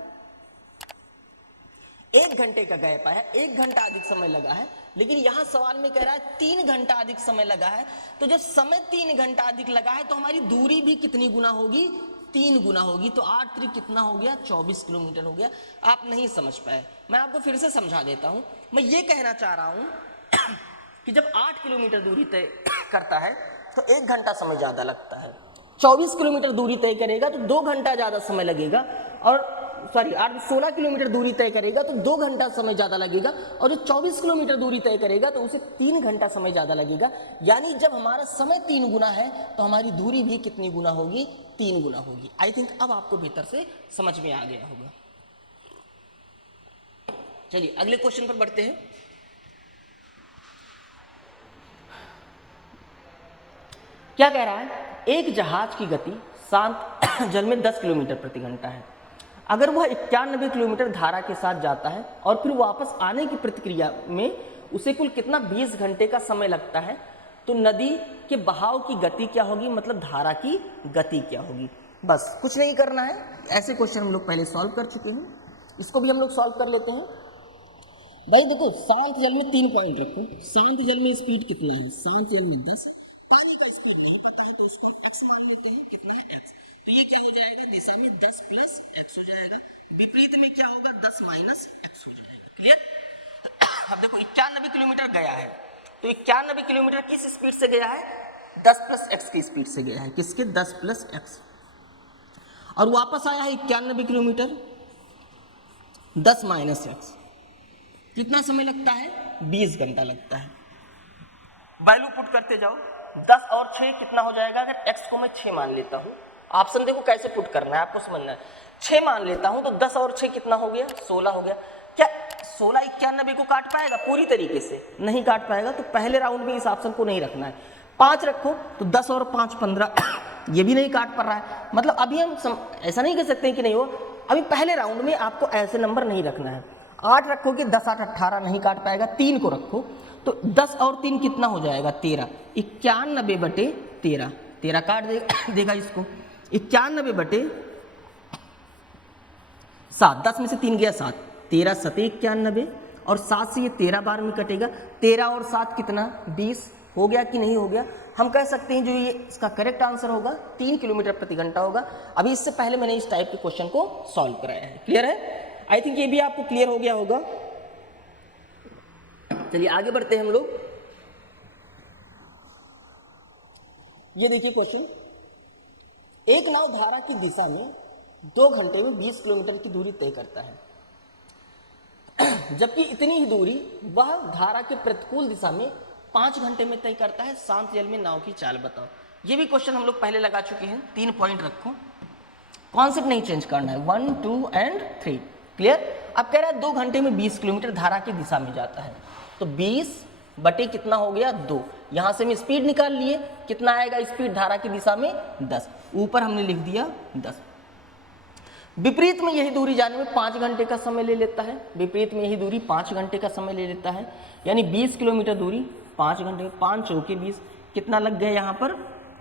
1 घंटे का गैप आया, 1 घंटा अधिक समय लगा है। लेकिन यहां सवाल में कह रहा है 3 घंटा अधिक समय लगा है। तो जब समय 3 घंटा अधिक लगा है तो हमारी दूरी भी कितनी गुना होगी? 3 गुना होगी। तो 8 3 कितना हो गया? 24 किलोमीटर हो गया। आप नहीं समझ पाए, मैं आपको फिर से समझा देता हूं। मैं ये कहना चाह रहा हूं कि जब 8 किलोमीटर दूरी तय करता है तो 1 घंटा समय ज्यादा लगता है। 24 किलोमीटर दूरी तय करेगा तो 2 घंटा ज्यादा समय लगेगा, और सॉरी 16 किलोमीटर दूरी तय करेगा तो 2 घंटा समय ज़्यादा लगेगा, और जो 24 किलोमीटर दूरी तय करेगा तो उसे 3 घंटा समय ज़्यादा लगेगा। यानी जब हमारा समय 3 गुना है तो हमारी दूरी भी कितनी गुना होगी? 3 गुना होगी। आई थिंक अब आपको बेहतर से समझ में आ गया होगा। चलिए अगले क्वेश्चन पर बढ़ते हैं। क्या कह रहा है? एक जहाज की गति शांत जल में 10 किलोमीटर प्रति घंटा है। अगर वह 91 किलोमीटर धारा के साथ जाता है और फिर वापस आने की प्रक्रिया में उसे कुल कितना 20 घंटे का समय लगता है, तो नदी के बहाव की गति क्या होगी, मतलब धारा की गति क्या होगी? बस कुछ नहीं करना है, ऐसे क्वेश्चन हम लोग पहले सॉल्व कर चुके हैं, इसको भी हम लोग सॉल्व कर लेते हैं। भाई देखो, शांत जल में 3 पॉइंट रखो। शांत जल में स्पीड कितना है? शांत जल में 10। पानी का स्पीड नहीं पता है तो उसको x मान लेते हैं। कितना है? x। तो ये क्या हो जाएगा? दिशा में 10 प्लस x हो जाएगा। विपरीत में क्या होगा? 10 माइनस x हो जाएगा। क्लियर? अब देखो 91 किलोमीटर गया है, तो 91 किलोमीटर किस स्पीड से गया है? 10 प्लस x की स्पीड से गया है। किसके? 10 प्लस x। और वापस आया है 91 किलोमीटर 10 माइनस x। कितना समय लगता है? 20 घंटा लगता है। वैल्यू पुट करते जाओ। 10 और 6 कितना हो जाएगा? अगर x को मैं 6 मान लेता हूं, ऑप्शन देखो कैसे पुट करना है, आपको समझना है। 6 मान लेता हूं तो 10 और 6 कितना हो गया? 16 हो गया। क्या 16 91 को काट पाएगा? पूरी तरीके से नहीं काट पाएगा, तो पहले राउंड में इस ऑप्शन को नहीं रखना है। 5 रखो तो 10 और 5 15 ये भी नहीं काट पा रहा है। मतलब अभी हम ऐसा नहीं कह सकते कि नहीं हो, अभी पहले राउंड में आपको ऐसे नंबर नहीं रखना है। 8 रखोगे 10 8 18 नहीं काट पाएगा। 3 को रखो तो 10 और 3 कितना हो जाएगा? 13। 91 बटे 13, 13 काट देगा इसको। 91 बटे 7, 10 में से 3 गया 7, 13 7 91, और 7 से ये 13 बार में कटेगा। 13 और 7 कितना? 20 हो गया कि नहीं हो गया? हम कह सकते हैं जो ये इसका करेक्ट आंसर होगा 3 किलोमीटर प्रति घंटा होगा। अभी इससे पहले मैंने इस टाइप के क्वेश्चन को सॉल्व कराया है। क्लियर है? आई थिंक ये भी आपको क्लियर हो गया होगा। चलिए आगे बढ़ते हैं हम लोग। ये देखिए क्वेश्चन, एक नाव धारा की दिशा में 2 घंटे में 20 किलोमीटर की दूरी तय करता है, जबकि इतनी ही दूरी वह धारा के प्रतिकूल दिशा में 5 घंटे में तय करता है। शांत जल में नाव की चाल बताओ। ये भी क्वेश्चन हम लोग पहले लगा चुके हैं। 3 पॉइंट रखो, कॉन्सेप्ट नहीं चेंज करना है। 1 2 एंड 3। क्लियर? अब कह रहा है 2 घंटे में 20 किलोमीटर धारा की दिशा में जाता है, तो 20 बटे कितना हो गया? 2। यहां से हम स्पीड निकाल लिए, कितना आएगा स्पीड धारा की दिशा में? 10। ऊपर हमने लिख दिया 10। विपरीत में यही दूरी जाने में 5 घंटे का समय ले लेता है। विपरीत में यही दूरी 5 घंटे का समय ले लेता है, यानी 20 किलोमीटर दूरी 5 घंटे, 5 चौके 20, कितना लग गया यहाँ पर?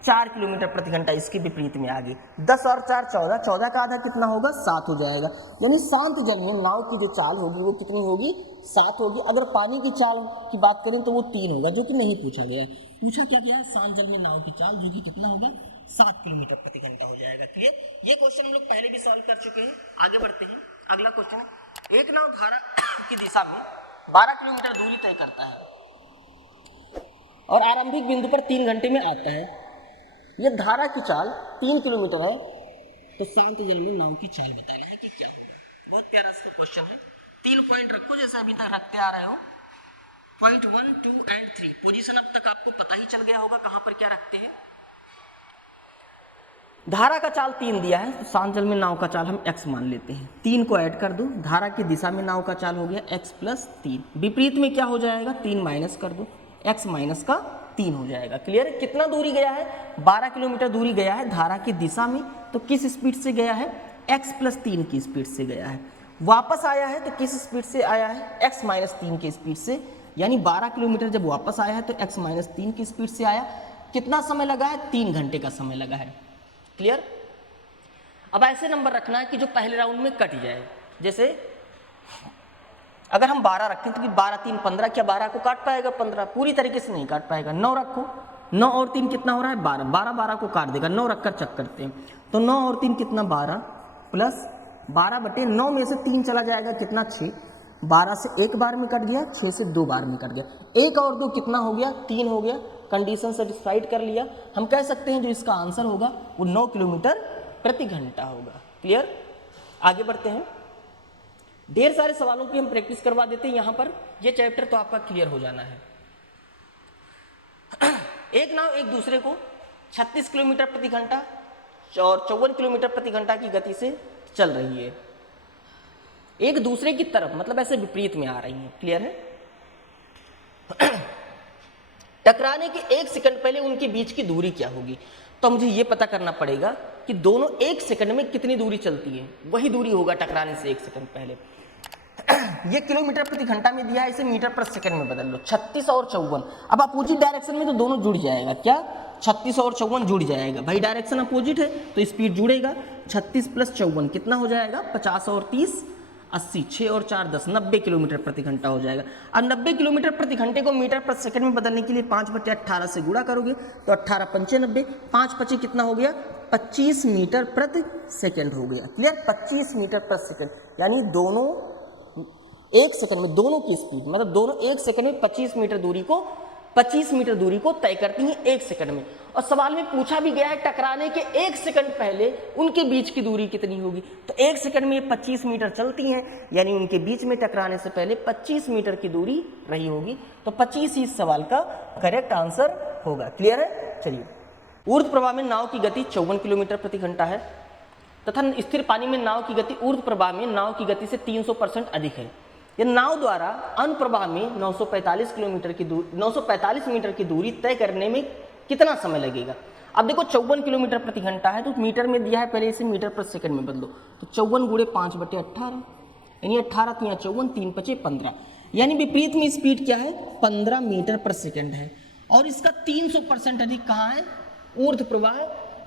4 किलोमीटर प्रति घंटा इसके विपरीत में आगे। 10 और 4 14, 14 का आधा कितना होगा? 7 हो जाएगा। यानी शांत जल में नाव की जो चाल होगी वो कितनी होगी? 7 होगी। अगर पानी की चाल की बात करें तो वो 3 होगा, जो कि नहीं पूछा गया है। पूछा क्या गया है? शांत जल में नाव की चाल, जो कि कितना होगा? 7 किलोमीटर प्रति घंटा हो जाएगा। क्लियर? ये क्वेश्चन हम लोग पहले भी सॉल्व कर चुके हैं। आगे बढ़ते हैं। अगला क्वेश्चन है, एक नाव धारा की दिशा में 12 किलोमीटर दूरी तय करता है और आरंभिक बिंदु पर 3 घंटे में आता है। ये धारा की चाल 3 किलोमीटर है, तो शांत जल में नाव की चाल बताना है कि क्या होगा। बहुत प्यारा सा क्वेश्चन है। 3 पॉइंट रखो जैसे अभी तक रखते आ रहे हो। Point 1 2 and 3। पोजीशन अब तक आपको पता ही चल गया होगा कहां पर क्या रखते हैं। धारा का चाल 3 दिया है, तो शांत जल में नाव का चाल हम x मान लेते हैं। 3 को ऐड कर दो, धारा की दिशा में नाव का चाल हो गया x प्लस 3। विपरीत में क्या हो जाएगा? 3 माइनस कर दो, x माइनस का 3 हो जाएगा। क्लियर है? कितना दूरी गया है? 12 किलोमीटर दूरी गया है धारा की दिशा में, तो किस स्पीड से गया है? x प्लस 3 की स्पीड से गया है। वापस आया है तो किस स्पीड से आया है? x माइनस 3 की स्पीड से। यानी 12 किलोमीटर जब वापस आया है तो x माइनस 3 की स्पीड से आया। कितना समय लगा है? 3 घंटे का समय लगा है। क्लियर? अब ऐसे नंबर रखना है कि जो पहले राउंड में कट जाए। जैसे अगर हम 12 रखें तो 12 3 15, क्या 12 को काट पाएगा? 15 पूरी तरीके से नहीं काट पाएगा। 9 रखो, 9 और 3 कितना हो रहा है? 12, 12 12 को काट देगा। 9 रखकर चेक करते हैं, तो 9 और 3 कितना? 12 प्लस 12 बटे 9 में से 3 चला जाएगा, कितना? 6। 12 से 1 बार में कट गया, 6 से 2 बार में कट गया। 1 और 2 कितना हो गया? 3 हो गया। कंडीशन सेटिस्फाइड कर लिया। हम कह सकते हैं जो इसका आंसर होगा वो 9 किलोमीटर प्रति घंटा होगा। क्लियर? आगे बढ़ते हैं। ढेर सारे सवालों की हम प्रैक्टिस करवा देते हैं यहाँ पर, ये चैप्टर तो आपका क्लियर हो जाना है। एक नाव एक दूसरे को 36 किलोमीटर प्रति घंटा और 54 किलोमीटर प्रति घंटा की गति से चल रही है, एक दूसरे की तरफ, मतलब ऐसे विपरीत में आ रही है। क्लियर है? टकराने के 1 सेकंड पहले उनके बीच की दूरी क्या होगी? तो मुझे ये पता करना पड़ेगा कि दोनों 1 सेकंड में कितनी दूरी चलती है, वही दूरी होगा टकराने से 1 सेकंड पहले। ये किलोमीटर प्रति घंटा में दिया है, इसे मीटर पर सेकंड में बदल लो। 36 और 54, अब अपोजिट डायरेक्शन में तो दोनों जुड़ जाएगा। क्या 36 और 54 जुड़ जाएगा? भाई डायरेक्शन अपोजिट है तो स्पीड जुड़ेगा। 36 + 54 कितना हो जाएगा? 50 और 30 80, 6 और 4 10, 90 किलोमीटर प्रति घंटा हो जाएगा। अब 90 किलोमीटर प्रति घंटे को मीटर पर सेकंड में बदलने के लिए 5/18 से गुणा करोगे तो 18 पंचे 90, 5 पचे कितना हो गया? 25 मीटर प्रति सेकंड हो गया। क्लियर? 25 मीटर प्रति सेकंड, यानी दोनों 1 सेकंड में, दोनों की स्पीड मतलब दोनों 1 सेकंड में 25 मीटर दूरी को तय करती हैं 1 सेकंड में। और सवाल में पूछा भी गया है टकराने के 1 सेकंड पहले उनके बीच की दूरी कितनी होगी। तो 1 सेकंड में ये 25 मीटर चलती हैं, यानी उनके बीच में टकराने से पहले 25 मीटर की दूरी रही होगी। तो 25 ही इस सवाल का करेक्ट आंसर होगा। क्लियर है? चलिए, ऊर्ध्व प्रवाह में नाव की गति 54 किलोमीटर प्रति घंटा है तथा स्थिर पानी में नाव की गति ऊर्ध्व प्रवाह में नाव की गति से 300% अधिक है। यह नाव द्वारा अनुप्रवाह में 945 मीटर की दूरी तय करने में कितना समय लगेगा? अब देखो 54 किलोमीटर प्रति घंटा है तो मीटर में दिया है, पहले इसे मीटर पर सेकंड में बदलो। तो 54 गुणे 5/18, यानी 18 × 54, 3 × 5 = 15, यानी विपरीत में स्पीड क्या है? 15 मीटर पर सेकंड है। और इसका 300% अधिक कहाँ है? ऊर्ध्व प्रवाह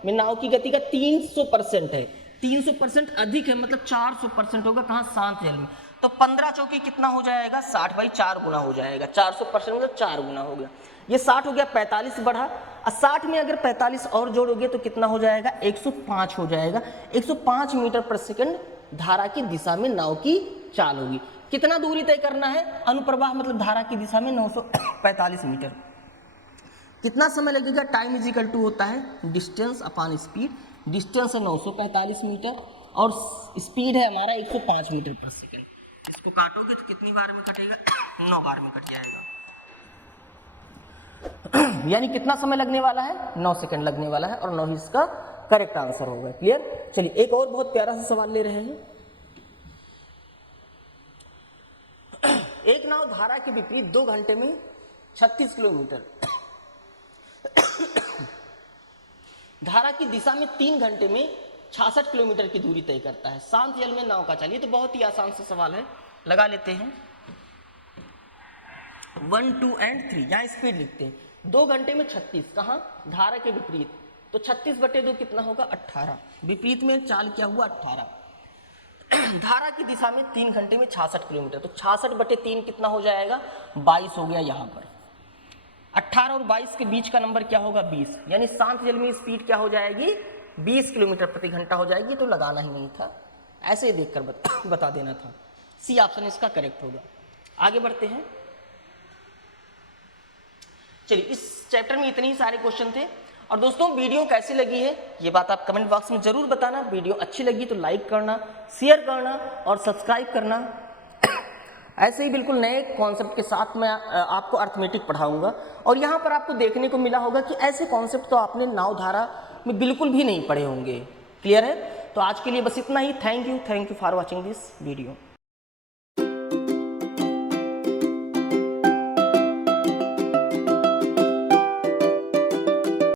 में नाव की गति का 300% है। 300% अधिक है मतलब 400% होगा। कहाँ? शांत जल में। तो 15 चौके कितना हो जाएगा? 60/4 गुना हो जाएगा। 400% मतलब 4 गुना हो गया। ये 60 हो गया, 45 बढ़ा, और 60 में अगर 45 और जोड़ोगे तो कितना हो जाएगा? 105 हो जाएगा। 105 मीटर पर सेकंड धारा की दिशा में नाव की चाल होगी। कितना दूरी तय करना है? अनुप्रवाह मतलब धारा की दिशा में 945 मीटर। कितना समय लगेगा? टाइम = होता है डिस्टेंस अपॉन स्पीड। डिस्टेंस है 945 मीटर और स्पीड है हमारा 105 मीटर पर सेकंड। इसको काटोगे तो कितनी बार में कटेगा? 9 बार में कट जाएगा। यानी कितना समय लगने वाला है? 9 सेकंड लगने वाला है और 9 ही इसका करेक्ट आंसर होगा। क्लियर? चलिए, एक और बहुत प्यारा सा सवाल ले रहे हैं। एक नाव धारा के विपरीत 2 घंटे में 36 किलोमीटर, धारा की दिशा में 3 घंटे में 66 किलोमीटर की दूरी तय करता है। शांत जल में नाव का चाल। ये तो बहुत ही आसान सा सवाल है, लगा लेते हैं। 1, 2 और 3, यहाँ स्पीड लिखते हैं। 2 घंटे में 36, कहाँ? धारा के विपरीत। तो 36/2 कितना होगा? 18। विपरीत में चाल क्या हुआ? 18। धारा की दिशा में 3 घंटे में 66 किलोमीटर, तो 66/3 कितना हो जाएगा? 22 हो गया यहाँ पर। 18 और 22 के बीच का नंबर क्या होगा? 20, यानी शांत जल में स्पीड क्या हो जाएगी? 20 किलोमीटर प्रति घंटा हो जाएगी। तो लगाना ही नहीं था, ऐसे ही देखकर बता देना था। सी ऑप्शन इसका करेक्ट होगा। आगे बढ़ते हैं। चलिए, इस चैप्टर में इतने ही सारे क्वेश्चन थे। और दोस्तों, वीडियो कैसी लगी है ये बात आप कमेंट बॉक्स में जरूर बताना। वीडियो अच्छी लगी तो लाइक करना, शेयर करना और सब्सक्राइब करना। ऐसे ही बिल्कुल नए कॉन्सेप्ट के साथ मैं आपको अर्थमेटिक पढ़ाऊंगा। और यहाँ पर आपको देखने को मिला होगा कि ऐसे कॉन्सेप्ट तो आपने नाव धारा में बिल्कुल भी नहीं पढ़े होंगे। क्लियर है? तो आज के लिए बस इतना ही। Thank you for watching this video.